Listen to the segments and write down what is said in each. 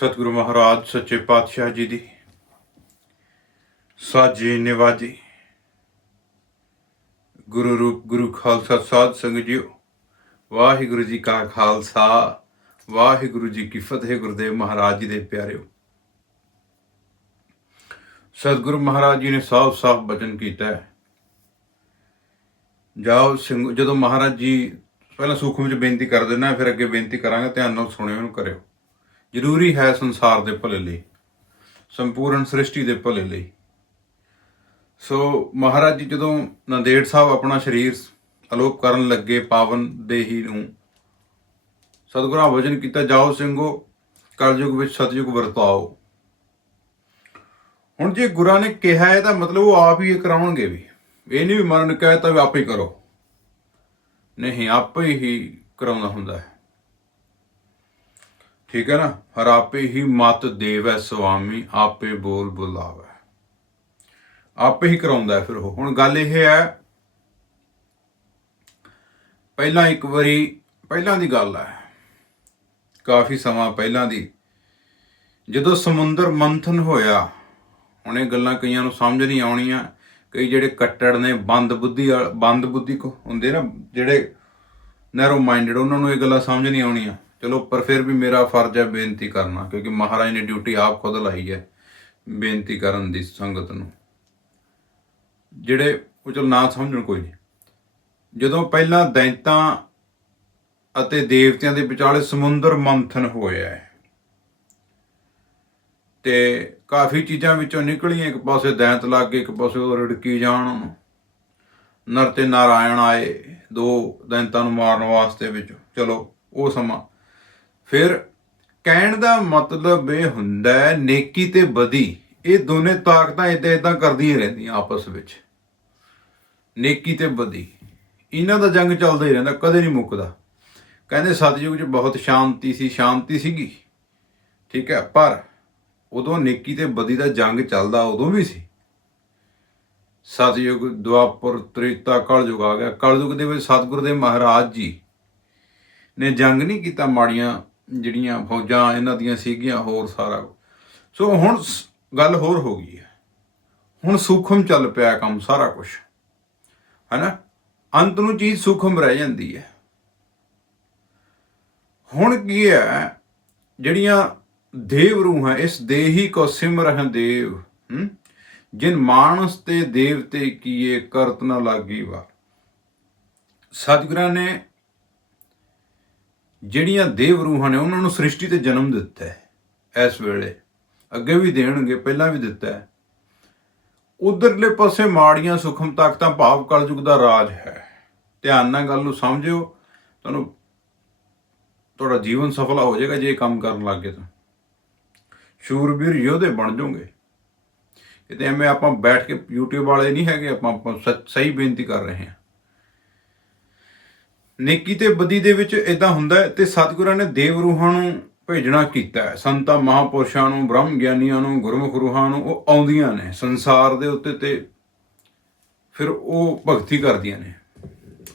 ਸਤਿਗੁਰੂ ਮਹਾਰਾਜ, ਸੱਚੇ ਪਾਤਸ਼ਾਹ ਜੀ ਦੀ। ਸਾਜੀ ਨਿਵਾਜੀ। ਗੁਰੂ ਰੂਪ, ਗੁਰੂ ਖਾਲਸਾ ਸਾਧ ਸੰਗਤ ਜੀਓ। ਵਾਹਿਗੁਰੂ ਜੀ ਕਾ ਖਾਲਸਾ, ਵਾਹਿਗੁਰੂ ਜੀ ਕੀ ਫਤਿਹ, ਗੁਰਦੇਵ ਮਹਾਰਾਜ ਜੀ ਦੇ ਪਿਆਰਿਓ। ਸਤਿਗੁਰੂ ਮਹਾਰਾਜ ਜੀ ਨੇ ਸਾਫ਼-ਸਾਫ਼ ਬਚਨ ਕੀਤਾ ਹੈ। ਜਾਓ ਸਿੰਘ, ਜਦੋਂ ਮਹਾਰਾਜ ਜੀ ਪਹਿਲਾਂ ਸੂਖਮ ਵਿੱਚ ਬੇਨਤੀ ਕਰ ਦੇਣਾ ਫਿਰ ਅੱਗੇ ਬੇਨਤੀ ਕਰਾਂਗੇ, ਧਿਆਨ ਨਾਲ ਸੁਣਿਓ, ਇਹਨੂੰ ਕਰਿਓ। ਜ਼ਰੂਰੀ ਹੈ ਸੰਸਾਰ ਦੇ ਭਲੇ ਲਈ, ਸੰਪੂਰਨ ਸ੍ਰਿਸ਼ਟੀ ਦੇ ਭਲੇ ਲਈ। ਸੋ ਮਹਾਰਾਜ ਜੀ, ਜਦੋਂ ਨੰਦੇੜ ਸਾਹਿਬ ਆਪਣਾ ਸਰੀਰ ਅਲੋਪ ਕਰਨ ਲੱਗੇ ਪਾਵਨ ਦੇਹੀ ਨੂੰ, ਸਤਿਗੁਰਾਂ ਵਚਨ ਕੀਤਾ, ਜਾਓ ਸਿੰਘੋ, ਕਲਯੁਗ ਵਿੱਚ ਸਤਿਯੁਗ ਵਰਤਾਓ। ਹੁਣ ਜੇ ਗੁਰਾਂ ਨੇ ਕਿਹਾ ਹੈ, ਤਾਂ ਮਤਲਬ ਉਹ ਆਪ ਹੀ ਇਹ ਕਰਾਉਣਗੇ ਵੀ। ਇਹ ਨਹੀਂ ਵੀ ਮਰਨ ਕਹੇ, ਤਾਂ ਵੀ ਆਪੇ ਕਰੋ। ਨਹੀਂ, ਆਪੇ ਹੀ ਕਰਾਉਣਾ ਹੁੰਦਾ ਹੈ। ਠੀਕ ਹੈ ਨਾ? ਹਰਾਪੇ ਹੀ ਮਤ ਦੇਵੈ ਸੁਆਮੀ, ਆਪੇ ਬੋਲ ਬੁਲਾਵੇ। ਆਪੇ ਹੀ ਕਰਾਉਂਦਾ ਫਿਰ ਉਹ। ਹੁਣ ਗੱਲ ਇਹ ਹੈ, ਪਹਿਲਾਂ ਇੱਕ ਵਾਰੀ ਪਹਿਲਾਂ ਦੀ ਗੱਲ ਹੈ। ਕਾਫੀ ਸਮਾਂ ਪਹਿਲਾਂ ਦੀ। ਜਦੋਂ ਸਮੁੰਦਰ ਮੰਥਨ ਹੋਇਆ, ਹੁਣ ਇਹ ਗੱਲਾਂ ਕਈਆਂ ਨੂੰ ਸਮਝ ਨਹੀਂ ਆਉਣੀਆਂ। ਕਈ ਜਿਹੜੇ ਕੱਟੜ ਨੇ, ਬੰਦ ਬੁੱਧੀ ਵਾਲ- ਬੰਦ ਬੁੱਧੀ ਕੋ ਹੁੰਦੇ ਨਾ, ਜਿਹੜੇ ਨੈਰੋ ਮਾਈਂਡਡ ਉਹਨਾਂ ਨੂੰ ਇਹ ਗੱਲਾਂ ਸਮਝ ਨਹੀਂ ਆਉਣੀਆਂ। ਚਲੋ, ਪਰ ਫਿਰ ਵੀ ਮੇਰਾ ਫਰਜ਼ ਹੈ ਬੇਨਤੀ ਕਰਨਾ, ਕਿਉਂਕਿ ਮਹਾਰਾਜ ਨੇ ਡਿਊਟੀ ਆਪ ਖੁਦ ਲਾਈ ਹੈ ਬੇਨਤੀ ਕਰਨ ਦੀ ਸੰਗਤ ਨੂੰ। ਜਿਹੜੇ, ਉਹ ਚਲ ਨਾ ਸਮਝਣ ਕੋਈ ਨਹੀਂ। ਜਦੋਂ ਪਹਿਲਾਂ ਦੈਂਤਾਂ ਅਤੇ ਦੇਵਤਿਆਂ ਦੇ ਵਿਚਾਲੇ ਸਮੁੰਦਰ ਮੰਥਨ ਹੋਇਆ ਹੈ, ਤੇ ਕਾਫੀ ਚੀਜ਼ਾਂ ਵਿੱਚੋਂ ਨਿਕਲੀਆਂ, ਇੱਕ ਪਾਸੇ ਦੈਂਤ ਲੱਗ ਗਏ, ਇੱਕ ਪਾਸੇ ਉਹ ਰੜਕੀ ਜਾਣ ਉਹਨੂੰ। ਨਰ ਤੇ ਨਾਰਾਇਣ ਆਏ, ਦੋ ਦੈਂਤਾਂ ਨੂੰ ਮਾਰਨ ਵਾਸਤੇ ਵਿੱਚ। ਚਲੋ, ਉਹ ਸਮਾਂ ਫਿਰ ਕਹਿਣ ਦਾ ਮਤਲਬ ਇਹ ਹੁੰਦਾ ਹੈ, ਨੇਕੀ ਤੇ ਬਦੀ, ਇਹ ਦੋਨੇ ਤਾਕਤਾਂ ਇਦਾਂ ਇਦਾਂ ਕਰਦੀਆਂ ਰਹਿੰਦੀਆਂ ਆਪਸ ਵਿੱਚ। ਨੇਕੀ ਤੇ ਬਦੀ, ਇਹਨਾਂ ਦਾ ਜੰਗ ਚੱਲਦਾ ਹੀ ਰਹਿੰਦਾ, ਕਦੇ ਨਹੀਂ ਮੁੱਕਦਾ। ਕਹਿੰਦੇ ਸਤਯੁਗ 'ਚ ਬਹੁਤ ਸ਼ਾਂਤੀ ਸੀ, ਸ਼ਾਂਤੀ ਸੀਗੀ, ਠੀਕ ਹੈ, ਪਰ ਉਦੋਂ ਨੇਕੀ ਤੇ ਬਦੀ ਦਾ ਜੰਗ ਚੱਲਦਾ ਉਦੋਂ ਵੀ ਸੀ। ਸਤਯੁਗ, ਦੁਆਪਰ, ਤ੍ਰੇਤਾ, ਕਲਯੁਗ ਆ ਗਿਆ। ਕਲਯੁਗ ਦੇ ਵਿੱਚ ਸਤਿਗੁਰੂ ਦੇ ਮਹਾਰਾਜ ਜੀ ਨੇ ਜੰਗ ਨਹੀਂ ਕੀਤਾ, ਮਾੜੀਆਂ ਜਿਹੜੀਆਂ ਫੌਜਾਂ ਇਹਨਾਂ ਦੀਆਂ ਸੀਗੀਆਂ, ਹੋਰ ਸਾਰਾ ਸੋ ਹੁਣ ਸ- ਗੱਲ ਹੋਰ ਹੋ ਗਈ ਹੈ। ਹੁਣ ਸੂਖਮ ਚੱਲ ਪਿਆ ਕੰਮ, ਸਾਰਾ ਕੁਝ ਹੈਨਾ? ਅੰਤ ਨੂੰ ਚੀਜ਼ ਸੂਖਮ ਰਹਿ ਜਾਂਦੀ ਹੈ। ਹੁਣ ਕੀ ਹੈ? ਜਿਹੜੀਆਂ ਦੇਵ ਰੂਹਾਂ ਇਸ ਦੇਹੀ ਕੋ ਸਿਮਰਹਿ ਦੇਵ। ਜਿਨ ਮਾਨਸ ਤੇ ਦੇਵਤੇ ਕੀਏ ਕਰਤ ਨ ਲਾਗੀ ਵਾ ਸਤਿਗੁਰਾਂ ਨੇ ਜਿਹੜੀਆਂ ਦੇਵ ਰੂਹਾਂ ਨੇ ਉਹਨਾਂ ਨੂੰ ਸ੍ਰਿਸ਼ਟੀ ਤੇ ਜਨਮ ਦਿੱਤਾ ਹੈ, ਇਸ ਵੇਲੇ। ਅੱਗੇ ਵੀ ਦੇਣਗੇ, ਪਹਿਲਾਂ ਵੀ ਦਿੱਤਾ ਹੈ। ਉਧਰਲੇ ਪਾਸੇ ਮਾੜੀਆਂ ਸੁਖਮ ਤਾਕਤਾਂ, ਭਾਵ ਕਲਯੁਗ ਦਾ ਰਾਜ ਹੈ। ਧਿਆਨ ਨਾਲ ਗੱਲ ਨੂੰ ਸਮਝਿਓ। ਤੁਹਾਨੂੰ ਤੁਹਾਡਾ ਜੀਵਨ ਸਫਲ ਹੋ ਜਾਏਗਾ ਜੇ ਕੰਮ ਕਰਨ ਲੱਗੇ ਤਾਂ। ਸ਼ੂਰਬੀਰ ਯੋਧੇ ਬਣ ਜਾਓਗੇ। ਕਿਤੇ ਐਵੇਂ ਆਪਾਂ ਬੈਠ ਕੇ YouTube ਵਾਲੇ ਨਹੀਂ ਹੈਗੇ, ਆਪਾਂ ਆਪਾਂ ਸੱਚ- ਸਹੀ ਬੇਨਤੀ ਕਰ ਰਹੇ ਹਾਂ। ਨੇਕੀ ਤੇ ਬਦੀ ਦੇ ਵਿੱਚ ਇਦਾਂ ਹੁੰਦਾ ਹੈ ਤੇ ਸਤਿਗੁਰਾਂ ਨੇ ਦੇਵ ਰੂਹਾਂ ਨੂੰ ਭੇਜਣਾ ਕੀਤਾ ਹੈ। ਸੰਤਾਂ, ਮਹਾਪੁਰਸ਼ਾਂ ਨੂੰ, ਬ੍ਰਹਮ ਗਿਆਨੀਆਂ ਨੂੰ, ਗੁਰਮੁਖ ਰੂਹਾਂ ਨੂੰ ਉਹ ਆਉਂਦੀਆਂ ਨੇ, ਸੰਸਾਰ ਦੇ ਉੱਤੇ ਤੇ ਫਿਰ ਉਹ ਭਗਤੀ ਕਰਦੀਆਂ ਨੇ।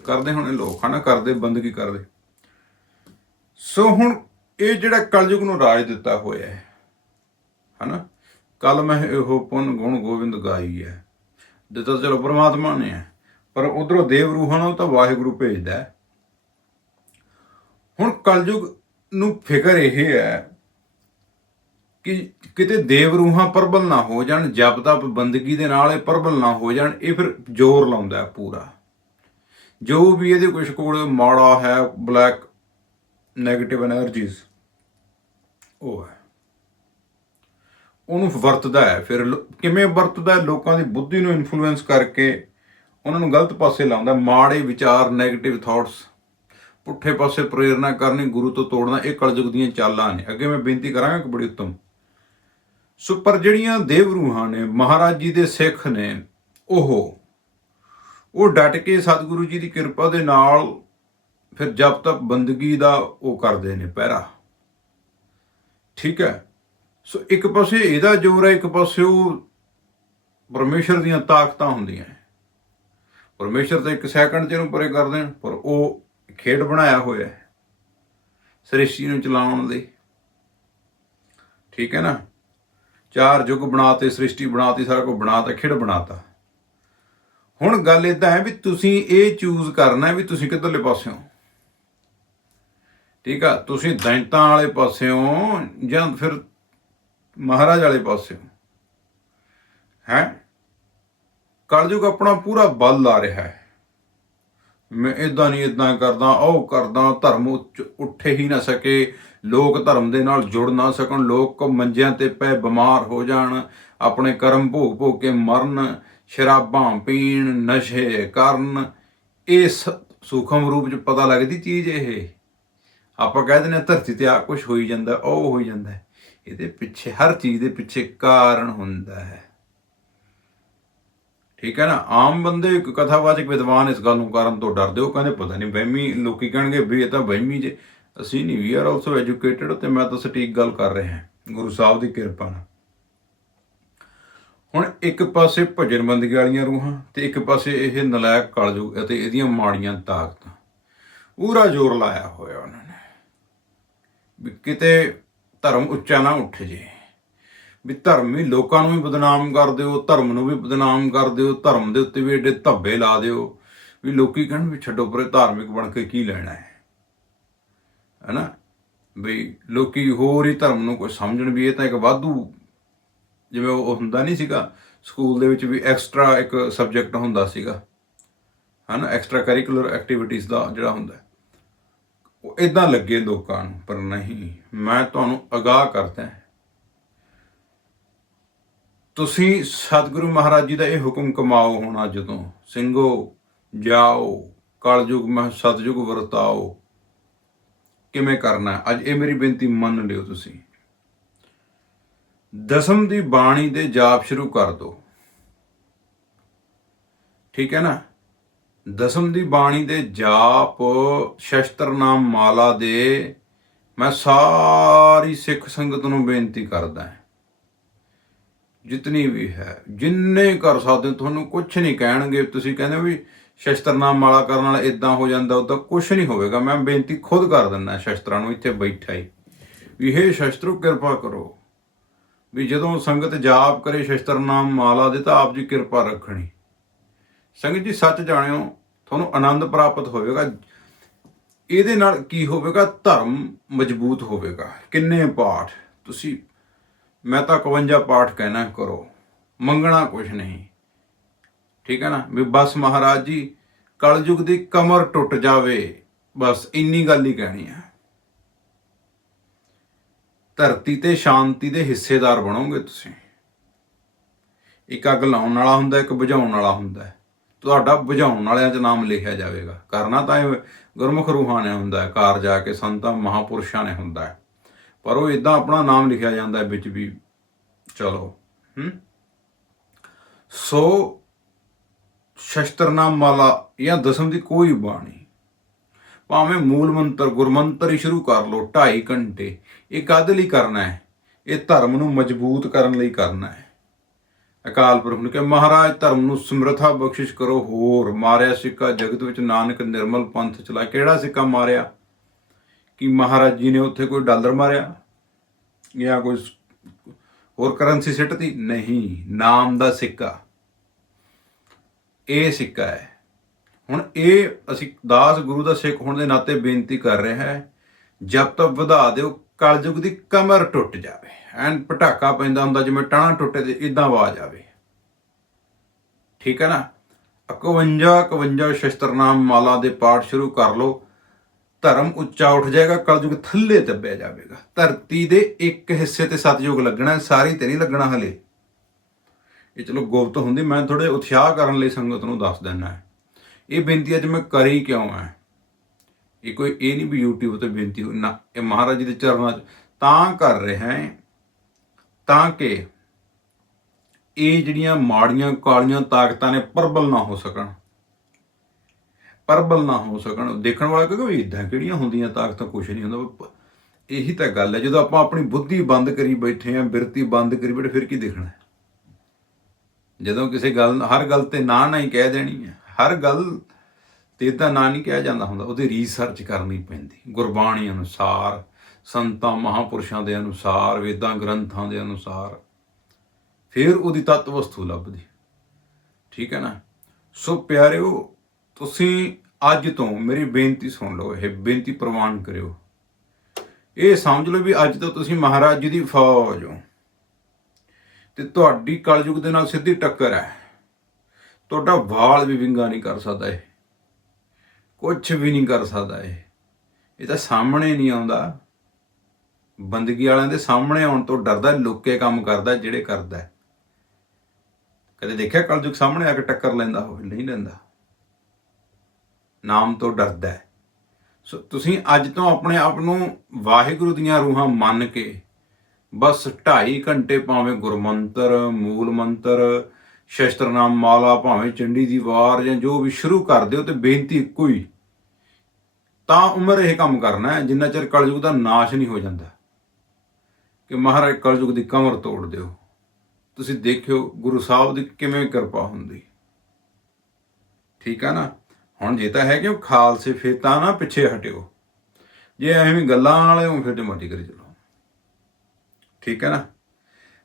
ਕਰਦੇ ਹੋਣੇ ਲੋਕ, ਹਨਾ? ਕਰਦੇ ਬੰਦਗੀ ਕਰਦੇ? ਸੋ ਹੁਣ ਇਹ ਜਿਹੜਾ ਕਲਯੁਗ ਨੂੰ ਰਾਜ ਦਿੱਤਾ ਹੋਇਆ ਹੈ, ਹਨਾ? ਕਲ ਮੈਂ ਇਹੋ ਪੁੰਨ ਗੁਣ ਗੋਬਿੰਦ ਗਾਈ ਹੈ। ਦਿੱਤਾ ਚਲੋ ਪ੍ਰਮਾਤਮਾ ਨੇ ਹੈ, ਪਰ ਉਧਰੋਂ ਦੇਵ ਰੂਹਾਂ ਨੂੰ ਤਾਂ ਵਾਹਿਗੁਰੂ ਭੇਜਦਾ ਹੈ। ਹੁਣ ਕਲਯੁਗ ਨੂੰ ਫਿਕਰ ਇਹ ਹੈ ਕਿ ਕਿਤੇ ਦੇਵ ਰੂਹਾਂ ਪਰਬਲ ਨਾ ਹੋ ਜਾਣ ਜਪ ਤਪ ਬੰਦਗੀ ਦੇ ਨਾਲ ਇਹ ਪਰਬਲ ਨਾ ਹੋ ਜਾਣ, ਇਹ ਫਿਰ ਜ਼ੋਰ ਲਾਉਂਦਾ ਪੂਰਾ। ਜੋ ਵੀ ਇਹਦੇ ਕੁਛ ਕੋਲ ਮਾੜਾ ਹੈ ਬਲੈਕ 네ਗੇਟਿਵ એનર્ਜੀਜ਼ ਉਹ ਹੈ। ਉਹਨੂੰ ਵਰਤਦਾ ਹੈ ਫਿਰ ਕਿਵੇਂ ਵਰਤਦਾ ਲੋਕਾਂ ਦੀ ਬੁੱਧੀ ਨੂੰ ਇਨਫਲੂਐਂਸ ਕਰਕੇ ਉਹਨਾਂ ਨੂੰ ਗਲਤ ਪਾਸੇ ਲਾਉਂਦਾ ਮਾੜੇ ਵਿਚਾਰ 네ਗੇਟਿਵ ਥਾਟਸ ਪੁੱਠੇ ਪਾਸੇ ਪ੍ਰੇਰਣਾ ਕਰਨੀ, ਗੁਰੂ ਤੋਂ ਤੋੜਨਾ, ਇਹ ਕਲਯੁਗ ਦੀਆਂ ਚਾਲਾਂ ਨੇ। ਅੱਗੇ ਮੈਂ ਬੇਨਤੀ ਕਰਾਂਗਾ ਕਿ ਬੜੀ ਉੱਤਮ। ਸੋ ਪਰ ਜਿਹੜੀਆਂ ਦੇਵ ਰੂਹਾਂ ਨੇ, ਮਹਾਰਾਜ ਜੀ ਦੇ ਸਿੱਖ ਨੇ, ਉਹ ਉਹ ਡਟ ਕੇ ਸਤਿਗੁਰੂ ਜੀ ਦੀ ਕਿਰਪਾ ਦੇ ਨਾਲ ਫਿਰ ਜਪ ਤਪ ਬੰਦਗੀ ਦਾ ਉਹ ਕਰਦੇ ਨੇ ਪਹਿਰਾ। ਠੀਕ ਹੈ? ਸੋ ਇੱਕ ਪਾਸੇ ਇਹਦਾ ਜ਼ੋਰ ਹੈ, ਇੱਕ ਪਾਸੇ ਉਹ ਪਰਮੇਸ਼ਰ ਦੀਆਂ ਤਾਕਤਾਂ ਹੁੰਦੀਆਂ ਹੈ। ਪਰਮੇਸ਼ਰ ਤਾਂ ਇੱਕ ਸੈਕਿੰਡ ਚ ਇਹਨੂੰ ਪਰੇ ਕਰ ਦੇਣ, ਪਰ ਉਹ ਖੇਡ ਬਣਾਇਆ ਹੋਇਆ ਹੈ। ਸ੍ਰਿਸ਼ਟੀ ਨੂੰ ਚਲਾਉਣ ਲਈ। ਠੀਕ ਹੈ ਨਾ? ਚਾਰ ਯੁੱਗ ਬਣਾਤੇ, ਸ੍ਰਿਸ਼ਟੀ ਬਣਾਤੀ, ਸਾਰਾ ਕੁਝ ਬਣਾਤਾ ਖਿੜ ਬਣਾਤਾ। ਹੁਣ ਗੱਲ ਇਦਾਂ ਹੈ ਵੀ ਤੁਸੀਂ ਇਹ ਚੂਜ਼ ਕਰਨਾ ਵੀ ਤੁਸੀਂ ਕਿੱਧਰਲੇ ਪਾਸੇ ਹੋ। ਠੀਕ ਆ? ਤੁਸੀਂ ਦੈਂਤਾਂ ਵਾਲੇ ਪਾਸੇ ਜਾਂ ਫਿਰ ਮਹਾਰਾਜ ਵਾਲੇ ਪਾਸੇ ਹੋ। ਹੈ? ਕਲਯੁਗ ਆਪਣਾ ਪੂਰਾ ਬਲ ਲਾ ਰਿਹਾ ਹੈ। ਮੈਂ ਇਦਾਂ ਨਹੀਂ ਇਦਾਂ ਕਰਦਾ, ਉਹ ਕਰਦਾ, ਧਰਮ ਉੱਚ ਉੱਠੇ ਹੀ ਨਾ ਸਕੇ। ਲੋਕ ਧਰਮ ਦੇ ਨਾਲ ਜੁੜ ਨਾ ਸਕਣ, ਲੋਕ ਮੰਜਿਆਂ ਤੇ ਪਏ ਬਿਮਾਰ ਹੋ ਜਾਣ, ਆਪਣੇ ਕਰਮ ਭੋਗ ਭੋਗ ਕੇ ਮਰਨ, ਸ਼ਰਾਬਾਂ ਪੀਣ, ਨਸ਼ੇ ਕਰਨ। ਇਹ ਸੂਖਮ ਰੂਪ ਚ ਪਤਾ ਲੱਗਦੀ ਚੀਜ਼ ਇਹ। ਆਪਾਂ ਕਹਿ ਦਿੰਦੇ ਹਾਂ ਧਰਤੀ ਤੇ ਆ ਕੁਝ ਹੋਈ ਜਾਂਦਾ, ਉਹ ਹੋਈ ਜਾਂਦਾ। ਇਹਦੇ ਪਿੱਛੇ ਹਰ ਚੀਜ਼ ਦੇ ਪਿੱਛੇ ਕਾਰਨ ਹੁੰਦਾ ਹੈ। ਠੀਕ ਹੈ ਨਾ? ਆਮ ਬੰਦੇ ਇੱਕ ਕਥਾਵਾਚਕ ਵਿਦਵਾਨ ਇਸ ਗੱਲ ਨੂੰ ਕਰਨ ਤੋਂ ਡਰਦੇ, ਉਹ ਕਹਿੰਦੇ ਪਤਾ ਨਹੀਂ ਵਹਿਮੀ ਲੋਕੀ ਕਹਿਣਗੇ ਵੀ ਇਹ ਤਾਂ ਵਹਿਮੀ ਜੇ। ਅਸੀਂ ਨਹੀਂ ਵੀ ਆਰ ਆਲਸੋ ਐਜੂਕੇਟਡ ਤੇ ਮੈਂ ਤਾਂ ਸਟੀਕ ਗੱਲ ਕਰ ਰਿਹਾ ਹਾਂ, ਗੁਰੂ ਸਾਹਿਬ ਦੀ ਕਿਰਪਾ ਨਾਲ। ਹੁਣ ਇੱਕ ਪਾਸੇ ਭਜਨ ਬੰਦਗੀ ਵਾਲੀਆਂ ਰੂਹਾਂ ਤੇ ਇੱਕ ਪਾਸੇ ਇਹ ਨਲਾਇਕ ਕਾਲਜੂ ਅਤੇ ਇਹਦੀਆਂ ਮਾੜੀਆਂ ਤਾਕਤਾਂ। ਪੂਰਾ ਜ਼ੋਰ ਲਾਇਆ ਹੋਇਆ ਉਹਨਾਂ ਨੇ ਵੀ ਕਿਤੇ ਧਰਮ ਉੱਚਾ ਨਾ ਉੱਠ ਜੇ। ਵੀ ਧਰਮ ਹੀ ਲੋਕਾਂ ਨੂੰ ਵੀ ਬਦਨਾਮ ਕਰ ਦਿਓ, ਧਰਮ ਨੂੰ ਵੀ ਬਦਨਾਮ ਕਰ ਦਿਓ, ਧਰਮ ਦੇ ਉੱਤੇ ਵੀ ਏਡੇ ਧੱਬੇ ਲਾ ਦਿਓ ਵੀ ਲੋਕੀ ਕਹਿਣ ਵੀ ਛੱਡੋ ਪਰੇ ਧਾਰਮਿਕ ਬਣ ਕੇ ਕੀ ਲੈਣਾ ਹੈ। ਹੈਨਾ? ਵੀ ਲੋਕੀ ਹੋਰ ਹੀ ਧਰਮ ਨੂੰ ਕੋਈ ਸਮਝਣ ਵੀ ਇਹ ਤਾਂ ਇੱਕ ਵਾਧੂ ਜਿਵੇਂ ਉਹ ਹੁੰਦਾ ਨਹੀਂ ਸੀਗਾ, ਸਕੂਲ ਦੇ ਵਿੱਚ ਵੀ ਐਕਸਟਰਾ ਇੱਕ ਸਬਜੈਕਟ ਹੁੰਦਾ ਸੀਗਾ। ਹਨਾ? ਐਕਸਟਰਾ ਕਰਿਕੂਲਰ ਐਕਟੀਵਿਟੀਜ਼ ਦਾ ਜਿਹੜਾ ਹੁੰਦਾ ਉਹ ਇਦਾਂ ਲੱਗੇ ਲੋਕਾਂ ਨੂੰ, ਪਰ ਨਹੀਂ, ਮੈਂ ਤੁਹਾਨੂੰ ਅਗਾਹ ਕਰਦਾ ਤੁਸੀਂ ਸਤਿਗੁਰੂ ਮਹਾਰਾਜ ਜੀ ਦਾ ਇਹ ਹੁਕਮ ਕਮਾਓ ਹੁਣ ਜਦੋਂ ਤੋਂ। ਸਿੰਘੋ, ਜਾਓ, ਕਲਯੁਗ ਮਹ ਸਤਜੁਗ ਵਰਤਾਓ। ਕਿਵੇਂ ਕਰਨਾ ਅੱਜ ਇਹ ਮੇਰੀ ਬੇਨਤੀ ਮੰਨ ਲਿਓ ਤੁਸੀਂ। ਦਸਮ ਦੀ ਬਾਣੀ ਦੇ ਜਾਪ ਸ਼ੁਰੂ ਕਰ ਦਿਓ ਠੀਕ ਹੈ ਨਾ? ਦਸਮ ਦੀ ਬਾਣੀ ਦੇ ਜਾਪ ਸ਼ਸਤਰ ਨਾਮ ਮਾਲਾ ਦੇ ਮੈਂ ਸਾਰੀ ਸਿੱਖ ਸੰਗਤ ਨੂੰ ਬੇਨਤੀ ਕਰਦਾ ਹਾਂ। ਜਿਤਨੀ ਵੀ ਹੈ। ਜਿੰਨੇ ਕਰ ਸਕਦੇ ਹੋ, ਤੁਹਾਨੂੰ ਕੁਝ ਨਹੀਂ ਕਹਿਣਗੇ। ਤੁਸੀਂ ਕਹਿੰਦੇ ਹੋ ਵੀ ਸ਼ਸਤਰਨਾਮ ਮਾਲਾ ਕਰਨ ਨਾਲ ਇਦਾਂ ਹੋ ਜਾਂਦਾ ਉਦਾਂ ਕੁਝ ਨਹੀਂ ਹੋਵੇਗਾ। ਮੈਂ ਬੇਨਤੀ ਖੁਦ ਕਰ ਦਿੰਦਾ ਸ਼ਸਤਰਾਂ ਨੂੰ ਇੱਥੇ ਬੈਠਾ ਹੀ। ਵੀ ਇਹ ਸ਼ਸਤਰੂ ਕਿਰਪਾ ਕਰੋ। ਵੀ ਜਦੋਂ ਸੰਗਤ ਜਾਪ ਕਰੇ ਸ਼ਸਤਰਨਾਮ ਮਾਲਾ ਦੇ ਤਾਂ ਆਪ ਜੀ ਕਿਰਪਾ ਰੱਖਣੀ। ਸੰਗਤ ਜੀ ਸੱਚ ਜਾਣਿਓ ਤੁਹਾਨੂੰ ਆਨੰਦ ਪ੍ਰਾਪਤ ਹੋਵੇਗਾ। ਇਹਦੇ ਨਾਲ ਕੀ ਹੋਵੇਗਾ? ਧਰਮ ਮਜ਼ਬੂਤ ਹੋਵੇਗਾ। ਕਿੰਨੇ ਪਾਠ ਤੁਸੀਂ ਮੈਂ ਤਾਂ 51 ਪਾਠ ਕਹਿਣਾ ਕਰੋ, ਮੰਗਣਾ ਕੁਝ ਨਹੀਂ। ਠੀਕ ਹੈ ਨਾ? ਵੀ ਬਸ ਮਹਾਰਾਜ ਜੀ, ਕਲਯੁਗ ਦੀ ਕਮਰ ਟੁੱਟ ਜਾਵੇ, ਬਸ ਇੰਨੀ ਗੱਲ ਹੀ ਕਹਿਣੀ ਹੈ। ਧਰਤੀ ਤੇ ਸ਼ਾਂਤੀ ਦੇ ਹਿੱਸੇਦਾਰ ਬਣੋਗੇ ਤੁਸੀਂ। ਇੱਕ ਅੱਗ ਲਾਉਣ ਵਾਲਾ ਹੁੰਦਾ, ਇੱਕ ਬੁਝਾਉਣ ਵਾਲਾ ਹੁੰਦਾ। ਤੁਹਾਡਾ ਬੁਝਾਉਣ ਵਾਲਿਆਂ 'ਚ ਨਾਮ ਲਿਖਿਆ ਜਾਵੇਗਾ। ਕਰਨਾ ਤਾਂ ਇਹ ਗੁਰਮੁਖ ਰੂਹਾਂ ਨੇ ਹੁੰਦਾ ਹੈ ਘਰ ਜਾ ਕੇ ਸੰਤਾਂ, ਮਹਾਪੁਰਸ਼ਾਂ ਨੇ ਹੁੰਦਾ। ਹੈ ਪਰ ਉਹ ਇਦਾਂ ਆਪਣਾ ਨਾਮ ਲਿਖਿਆ ਜਾਂਦਾ ਹੈ ਵਿੱਚ ਵੀ। ਚਲੋ। ਹੂੰ? ਸੋ ਸ਼ਸਤਰਨਾਮ ਮਾਲਾ ਜਾਂ ਦਸਮ ਦੀ ਕੋਈ ਬਾਣੀ। ਭਾਵੇਂ ਮੂਲ ਮੰਤਰ, ਗੁਰਮੰਤਰ ਹੀ ਸ਼ੁਰੂ ਕਰ ਲਓ 2.5 ਘੰਟੇ। ਇਹ ਕਾਹਦੇ ਲਈ ਕਰਨਾ ਹੈ? ਇਹ ਧਰਮ ਨੂੰ ਮਜ਼ਬੂਤ ਕਰਨ ਲਈ ਕਰਨਾ ਹੈ। ਅਕਾਲ ਪੁਰਖ ਨੇ ਕਿਹਾ, ਮਹਾਰਾਜ, ਧਰਮ ਨੂੰ ਸਮਰਥਾ ਬਖਸ਼ਿਸ਼ ਕਰੋ ਹੋਰ। ਮਾਰਿਆ ਸਿੱਕਾ ਜਗਤ ਵਿੱਚ ਨਾਨਕ ਨਿਰਮਲ ਪੰਥ ਚਲਾ ਕਿਹੜਾ ਸਿੱਕਾ ਮਾਰਿਆ? ਕਿ ਮਹਾਰਾਜ ਜੀ ਨੇ ਉੱਥੇ ਕੋਈ ਡਾਲਰ ਮਾਰਿਆ ਜਾਂ ਕੋਈ ਹੋਰ ਕਰੰਸੀ ਸਿੱਟਦੀ ਨਹੀਂ, ਨਾਮ ਦਾ ਸਿੱਕਾ। ਇਹ ਸਿੱਕਾ ਹੈ। ਹੁਣ ਇਹ ਅਸੀਂ ਦਾਸ ਗੁਰੂ ਦਾ ਸਿੱਖ ਹੋਣ ਦੇ ਨਾਤੇ ਬੇਨਤੀ ਕਰ ਰਿਹਾ ਹੈ, ਜਬ ਤੱਕ ਵਧਾ ਦਿਓ, ਕਲਯੁਗ ਦੀ ਕਮਰ ਟੁੱਟ ਜਾਵੇ। ਐਨ ਪਟਾਕਾ ਪੈਂਦਾ ਹੁੰਦਾ ਜਿਵੇਂ ਟਾਣਾ ਟੁੱਟੇ ਤੇ ਇਦਾਂ ਆਵਾਜ਼ ਆਵੇ। ਠੀਕ ਹੈ ਨਾ? 51 51 ਸ਼ਸਤਰਨਾਮ ਮਾਲਾ ਦੇ ਪਾਠ ਸ਼ੁਰੂ ਕਰ ਲਓ। ਧਰਮ ਉੱਚਾ ਉੱਠ ਜਾਏਗਾ, ਕਲਯੁਗ ਥੱਲੇ ਦੱਬਿਆ ਜਾਵੇਗਾ। ਧਰਤੀ ਦੇ ਇੱਕ ਹਿੱਸੇ ਤੇ ਸਤਯੁਗ ਲੱਗਣਾ ਸਾਰੀ ਤੇ ਨਹੀਂ ਲੱਗਣਾ ਹਲੇ। ਇਹ ਚਲੋ ਗੁਪਤ ਹੁੰਦੀ, ਮੈਂ ਥੋੜੇ ਉਤਸ਼ਾਹ ਕਰਨ ਲਈ ਸੰਗਤ ਨੂੰ ਦੱਸ ਦਿੰਦਾ ਹੈ। ਇਹ ਬੇਨਤੀ ਅੱਜ ਮੈਂ ਕਰੀ ਕਿਉਂ ਹੈ? ਇਹ ਕੋਈ, ਇਹ ਨਹੀਂ ਵੀ YouTube ਤੇ ਬੇਨਤੀ ਹੋ ਨਾ, ਇਹ ਮਹਾਰਾਜ ਜੀ ਦੇ ਚਰਨਾਂ 'ਚ ਤਾਂ ਕਰ ਰਿਹਾ ਹੈ, ਤਾਂ ਕਿ ਇਹ ਜਿਹੜੀਆਂ ਮਾੜੀਆਂ ਕਾਲੀਆਂ ਤਾਕਤਾਂ ਨੇ ਪ੍ਰਬਲ ਨਾ ਹੋ ਸਕਣ। ਪਰਬਲ ਨਾ ਹੋ ਸਕਣ। ਦੇਖਣ ਵਾਲਾ ਕਹੇਗਾ ਵੀ ਇਦਾਂ ਕਿਹੜੀਆਂ ਹੁੰਦੀਆਂ, ਤਾਕਤਾਂ ਕੁਛ ਨਹੀਂ ਹੁੰਦਾ। ਪ- ਇਹੀ ਤਾਂ ਗੱਲ ਹੈ, ਜਦੋਂ ਆਪਾਂ ਆਪਣੀ ਬੁੱਧੀ ਬੰਦ ਕਰੀ ਬੈਠੇ ਆਂ ਬਿਰਤੀ ਬੰਦ ਕਰੀ ਬੈਠੇ, ਫਿਰ ਕੀ ਦੇਖਣਾ ਜਦੋਂ ਕਿਸੇ ਗੱਲ ਹਰ ਗੱਲ ਤੇ ਨਾ ਨਹੀਂ ਕਹਿ ਦੇਣੀ ਹੈ। ਹਰ ਗੱਲ ਤੇ ਤਾਂ ਨਾ ਨਹੀਂ ਕਿਹਾ ਜਾਂਦਾ ਹੁੰਦਾ। ਉਹਦੀ ਰਿਸਰਚ ਕਰਨੀ ਪੈਂਦੀ। ਗੁਰਬਾਣੀ ਅਨੁਸਾਰ, ਸੰਤਾਂ, ਮਹਾਪੁਰਸ਼ਾਂ ਦੇ ਅਨੁਸਾਰ, ਵੇਦਾਂ, ਗ੍ਰੰਥਾਂ ਦੇ ਅਨੁਸਾਰ, ਫਿਰ ਉਹਦੀ ਤੱਤ ਵਸਤੂ ਲੱਭਦੀ। ਠੀਕ ਹੈ ਨਾ? ਸੋ ਪਿਆਰਿਓ ਤੁਸੀਂ ਅੱਜ ਤੋਂ ਮੇਰੀ ਬੇਨਤੀ ਸੁਣ ਲਓ, ਇਹ ਬੇਨਤੀ ਪ੍ਰਵਾਨ ਕਰਿਓ। ਇਹ ਸਮਝ ਲਓ ਵੀ ਅੱਜ ਤੋਂ ਤੁਸੀਂ ਮਹਾਰਾਜ ਜੀ ਦੀ ਫੌਜ ਹੋ। ਤੇ ਤੁਹਾਡੀ ਕਲਯੁਗ ਦੇ ਨਾਲ ਸਿੱਧੀ ਟੱਕਰ ਹੈ। ਤੁਹਾਡਾ ਵਾਲ ਵੀ ਵਿੰਗਾ ਨਹੀਂ ਕਰ ਸਕਦਾ ਇਹ। ਕੁਝ ਵੀ ਨਹੀਂ ਕਰ ਸਕਦਾ ਇਹ। ਇਹ ਤਾਂ ਸਾਹਮਣੇ ਨਹੀਂ ਆਉਂਦਾ। ਬੰਦਗੀ ਵਾਲਿਆਂ ਦੇ ਸਾਹਮਣੇ ਆਉਣ ਤੋਂ ਡਰਦਾ, ਲੁੱਕੇ ਕੰਮ ਕਰਦਾ, ਜਿਹੜੇ ਕਰਦਾ। ਕਦੇ ਦੇਖਿਆ ਕਲਯੁਗ ਸਾਹਮਣੇ ਆ ਕੇ ਟੱਕਰ ਲੈਂਦਾ ਹੋਵੇ? ਨਹੀਂ ਲੈਂਦਾ। ਨਾਮ ਤੋਂ ਡਰਦਾ ਹੈ। ਸੋ ਤੁਸੀਂ ਅੱਜ ਤੋਂ ਆਪਣੇ ਆਪ ਨੂੰ ਵਾਹਿਗੁਰੂ ਦੀਆਂ ਰੂਹਾਂ ਮੰਨ ਕੇ ਬਸ 2.5 ਘੰਟੇ ਭਾਵੇਂ ਗੁਰਮੰਤਰ, ਮੂਲ ਮੰਤਰ ਸ਼ਸਤਰਨਾਮ ਮਾਲਾ, ਭਾਵੇਂ ਚੰਡੀ ਦੀ ਵਾਰ ਜਾਂ ਜੋ ਵੀ ਸ਼ੁਰੂ ਕਰ ਦਿਓ ਤੇ ਬੇਨਤੀ ਇੱਕੋ ਹੀ, ਤਾਂ ਉਮਰ ਇਹ ਕੰਮ ਕਰਨਾ ਹੈ, ਜਿੰਨਾ ਚਿਰ ਕਲਯੁਗ ਦਾ ਨਾਸ਼ ਨਹੀਂ ਹੋ ਜਾਂਦਾ। ਕਿ ਮਹਾਰਾਜ ਕਲਯੁਗ ਦੀ ਕਮਰ ਤੋੜ ਦਿਓ। ਤੁਸੀਂ ਦੇਖਿਓ ਗੁਰੂ ਸਾਹਿਬ ਦੀ ਕਿਵੇਂ ਕਿਰਪਾ ਹੁੰਦੀ। ਠੀਕ ਆ ਨਾ? ਹੁਣ ਜੇ ਤਾਂ ਹੈ ਕਿ ਉਹ ਖਾਲਸੇ, ਫਿਰ ਤਾਂ ਨਾ ਪਿੱਛੇ ਹਟਿਓ। ਜੇ ਐਵੇਂ ਗੱਲਾਂ ਵਾਲੇ ਹੋ ਫਿਰ ਤੇ ਮਰਜ਼ੀ ਕਰੀ ਚਲੋ। ਠੀਕ ਹੈ ਨਾ?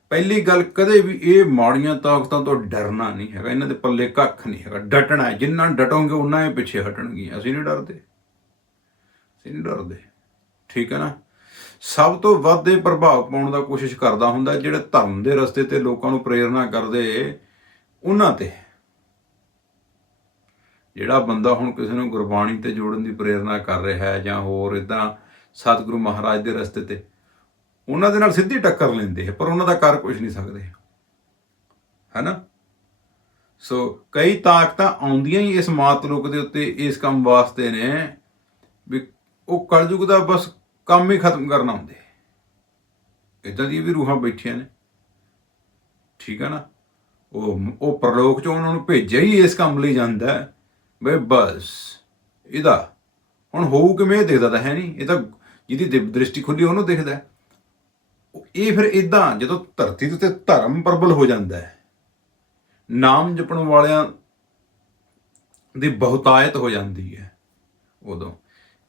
ਪਹਿਲੀ ਗੱਲ ਕਦੇ ਵੀ ਇਹ ਮਾੜੀਆਂ ਤਾਕਤਾਂ ਤੋਂ ਡਰਨਾ ਨਹੀਂ ਹੈਗਾ। ਇਹਨਾਂ ਦੇ ਪੱਲੇ ਕੱਖ ਨਹੀਂ ਹੈਗਾ। ਡਟਣਾ ਹੈ। ਜਿੰਨਾ ਡਟੋਗੇ, ਉਨਾ ਹੀ ਪਿੱਛੇ ਹਟਣਗੀਆਂ। ਅਸੀਂ ਨਹੀਂ ਡਰਦੇ। ਅਸੀਂ ਨਹੀਂ ਡਰਦੇ। ਠੀਕ ਹੈ ਨਾ? ਸਭ ਤੋਂ ਵੱਧ ਇਹ ਪ੍ਰਭਾਵ ਪਾਉਣ ਦਾ ਕੋਸ਼ਿਸ਼ ਕਰਦਾ ਹੁੰਦਾ ਜਿਹੜੇ ਧਰਮ ਦੇ ਰਸਤੇ ਤੇ ਲੋਕਾਂ ਨੂੰ ਪ੍ਰੇਰਣਾ ਕਰਦੇ, ਉਹਨਾਂ ਤੇ। ਜਿਹੜਾ ਬੰਦਾ ਹੁਣ ਕਿਸੇ ਨੂੰ ਗੁਰਬਾਣੀ ਤੇ ਜੋੜਨ ਦੀ ਪ੍ਰੇਰਣਾ ਕਰ ਰਿਹਾ ਹੈ ਜਾਂ ਹੋਰ ਇਦਾਂ ਸਤਿਗੁਰੂ ਮਹਾਰਾਜ ਦੇ ਰਸਤੇ ਤੇ, ਉਹਨਾਂ ਦੇ ਨਾਲ ਸਿੱਧੀ ਟੱਕਰ ਲੈਂਦੇ ਹੈ ਪਰ ਉਹਨਾਂ ਦਾ ਕਰ ਕੁਝ ਨਹੀਂ ਸਕਦੇ। ਹੈਨਾ? ਸੋ ਕਈ ਤਾਕਤਾਂ ਆਉਂਦੀਆਂ ਹੀ ਇਸ ਮਾਤ ਲੋਕ ਦੇ ਉੱਤੇ ਇਸ ਕੰਮ ਵਾਸਤੇ ਨੇ ਵੀ ਉਹ ਕਲਯੁਗ ਦਾ ਬਸ ਕੰਮ ਹੀ ਖਤਮ ਕਰਨਾ ਹੁੰਦੇ ਇਦਾਂ ਦੀ ਵੀ ਰੂਹਾਂ ਬੈਠੀਆਂ ਨੇ। ਠੀਕ ਹੈ ਨਾ? ਉਹ ਉਹ ਪ੍ਰਲੋਕ ਚੋਂ ਉਹਨਾਂ ਨੂੰ ਭੇਜਿਆ ਹੀ ਇਸ ਕੰਮ ਲਈ ਜਾਂਦਾ। ਹੈ ਬਈ ਬਸ ਇਹਦਾ ਹੁਣ ਹੋਊ ਕਿਵੇਂ ਇਹ ਦਿਖਦਾ ਤਾਂ ਹੈ ਨਹੀਂ, ਇਹ ਤਾਂ ਜਿਹਦੀ ਦ੍ਰਿਸ਼ਟੀ ਖੁੱਲੀ ਉਹਨੂੰ ਦਿਖਦਾ ਇਹ ਫਿਰ ਇਦਾਂ ਜਦੋਂ ਧਰਤੀ ਦੇ ਉੱਤੇ ਧਰਮ ਪ੍ਰਬਲ ਹੋ ਜਾਂਦਾ ਹੈ, ਨਾਮ ਜਪਣ ਵਾਲਿਆਂ ਦੀ ਬਹੁਤਾਇਤ ਹੋ ਜਾਂਦੀ ਹੈ ਉਦੋਂ।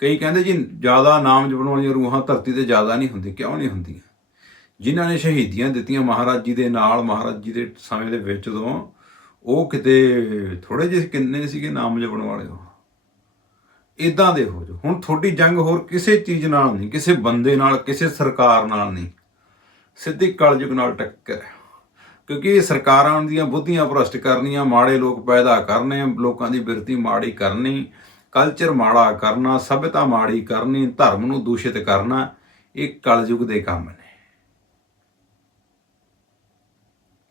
ਕਈ ਕਹਿੰਦੇ ਜੀ, ਜ਼ਿਆਦਾ ਨਾਮ ਜਪਣ ਵਾਲੀਆਂ ਰੂਹਾਂ ਧਰਤੀ ਤੇ ਜ਼ਿਆਦਾ ਨਹੀਂ ਹੁੰਦੀ ਕਿਉਂ ਨਹੀਂ ਹੁੰਦੀਆਂ? ਜਿਨ੍ਹਾਂ ਨੇ ਸ਼ਹੀਦੀਆਂ ਦਿੱਤੀਆਂ ਮਹਾਰਾਜ ਜੀ ਦੇ ਨਾਲ, ਮਹਾਰਾਜ ਜੀ ਦੇ ਸਮੇਂ ਦੇ ਵਿੱਚ ਤੋਂ ਉਹ ਕਿਤੇ ਥੋੜੇ ਜਿਹੇ ਕਿੰਨੇ ਸੀਗੇ ਨਾਮ ਜਪਣ ਵਾਲੇ ਹੋ ਇਦਾਂ ਦੇ ਹੋ ਜੋ ਹੁਣ ਤੁਹਾਡੀ ਜੰਗ ਹੋਰ ਕਿਸੇ ਚੀਜ਼ ਨਾਲ ਨਹੀਂ, ਕਿਸੇ ਬੰਦੇ ਨਾਲ, ਕਿਸੇ ਸਰਕਾਰ ਨਾਲ ਨਹੀਂ। ਸਿੱਧੀ ਕਲਯੁਗ ਨਾਲ ਟੱਕਰ ਹੈ। ਕਿਉਂਕਿ ਇਹ ਸਰਕਾਰਾਂ ਦੀਆਂ ਬੁੱਧੀਆਂ ਭ੍ਰਸ਼ਟ ਕਰਨੀਆਂ, ਮਾੜੇ ਲੋਕ ਪੈਦਾ ਕਰਨੇ, ਲੋਕਾਂ ਦੀ ਬਿਰਤੀ ਮਾੜੀ ਕਰਨੀ ਕਲਚਰ ਮਾੜਾ ਕਰਨਾ, ਸਭਿਅਤਾ ਮਾੜੀ ਕਰਨੀ, ਧਰਮ ਨੂੰ ਦੂਸ਼ਿਤ ਕਰਨਾ, ਇਹ ਕਲਯੁਗ ਦੇ ਕੰਮ ਨੇ।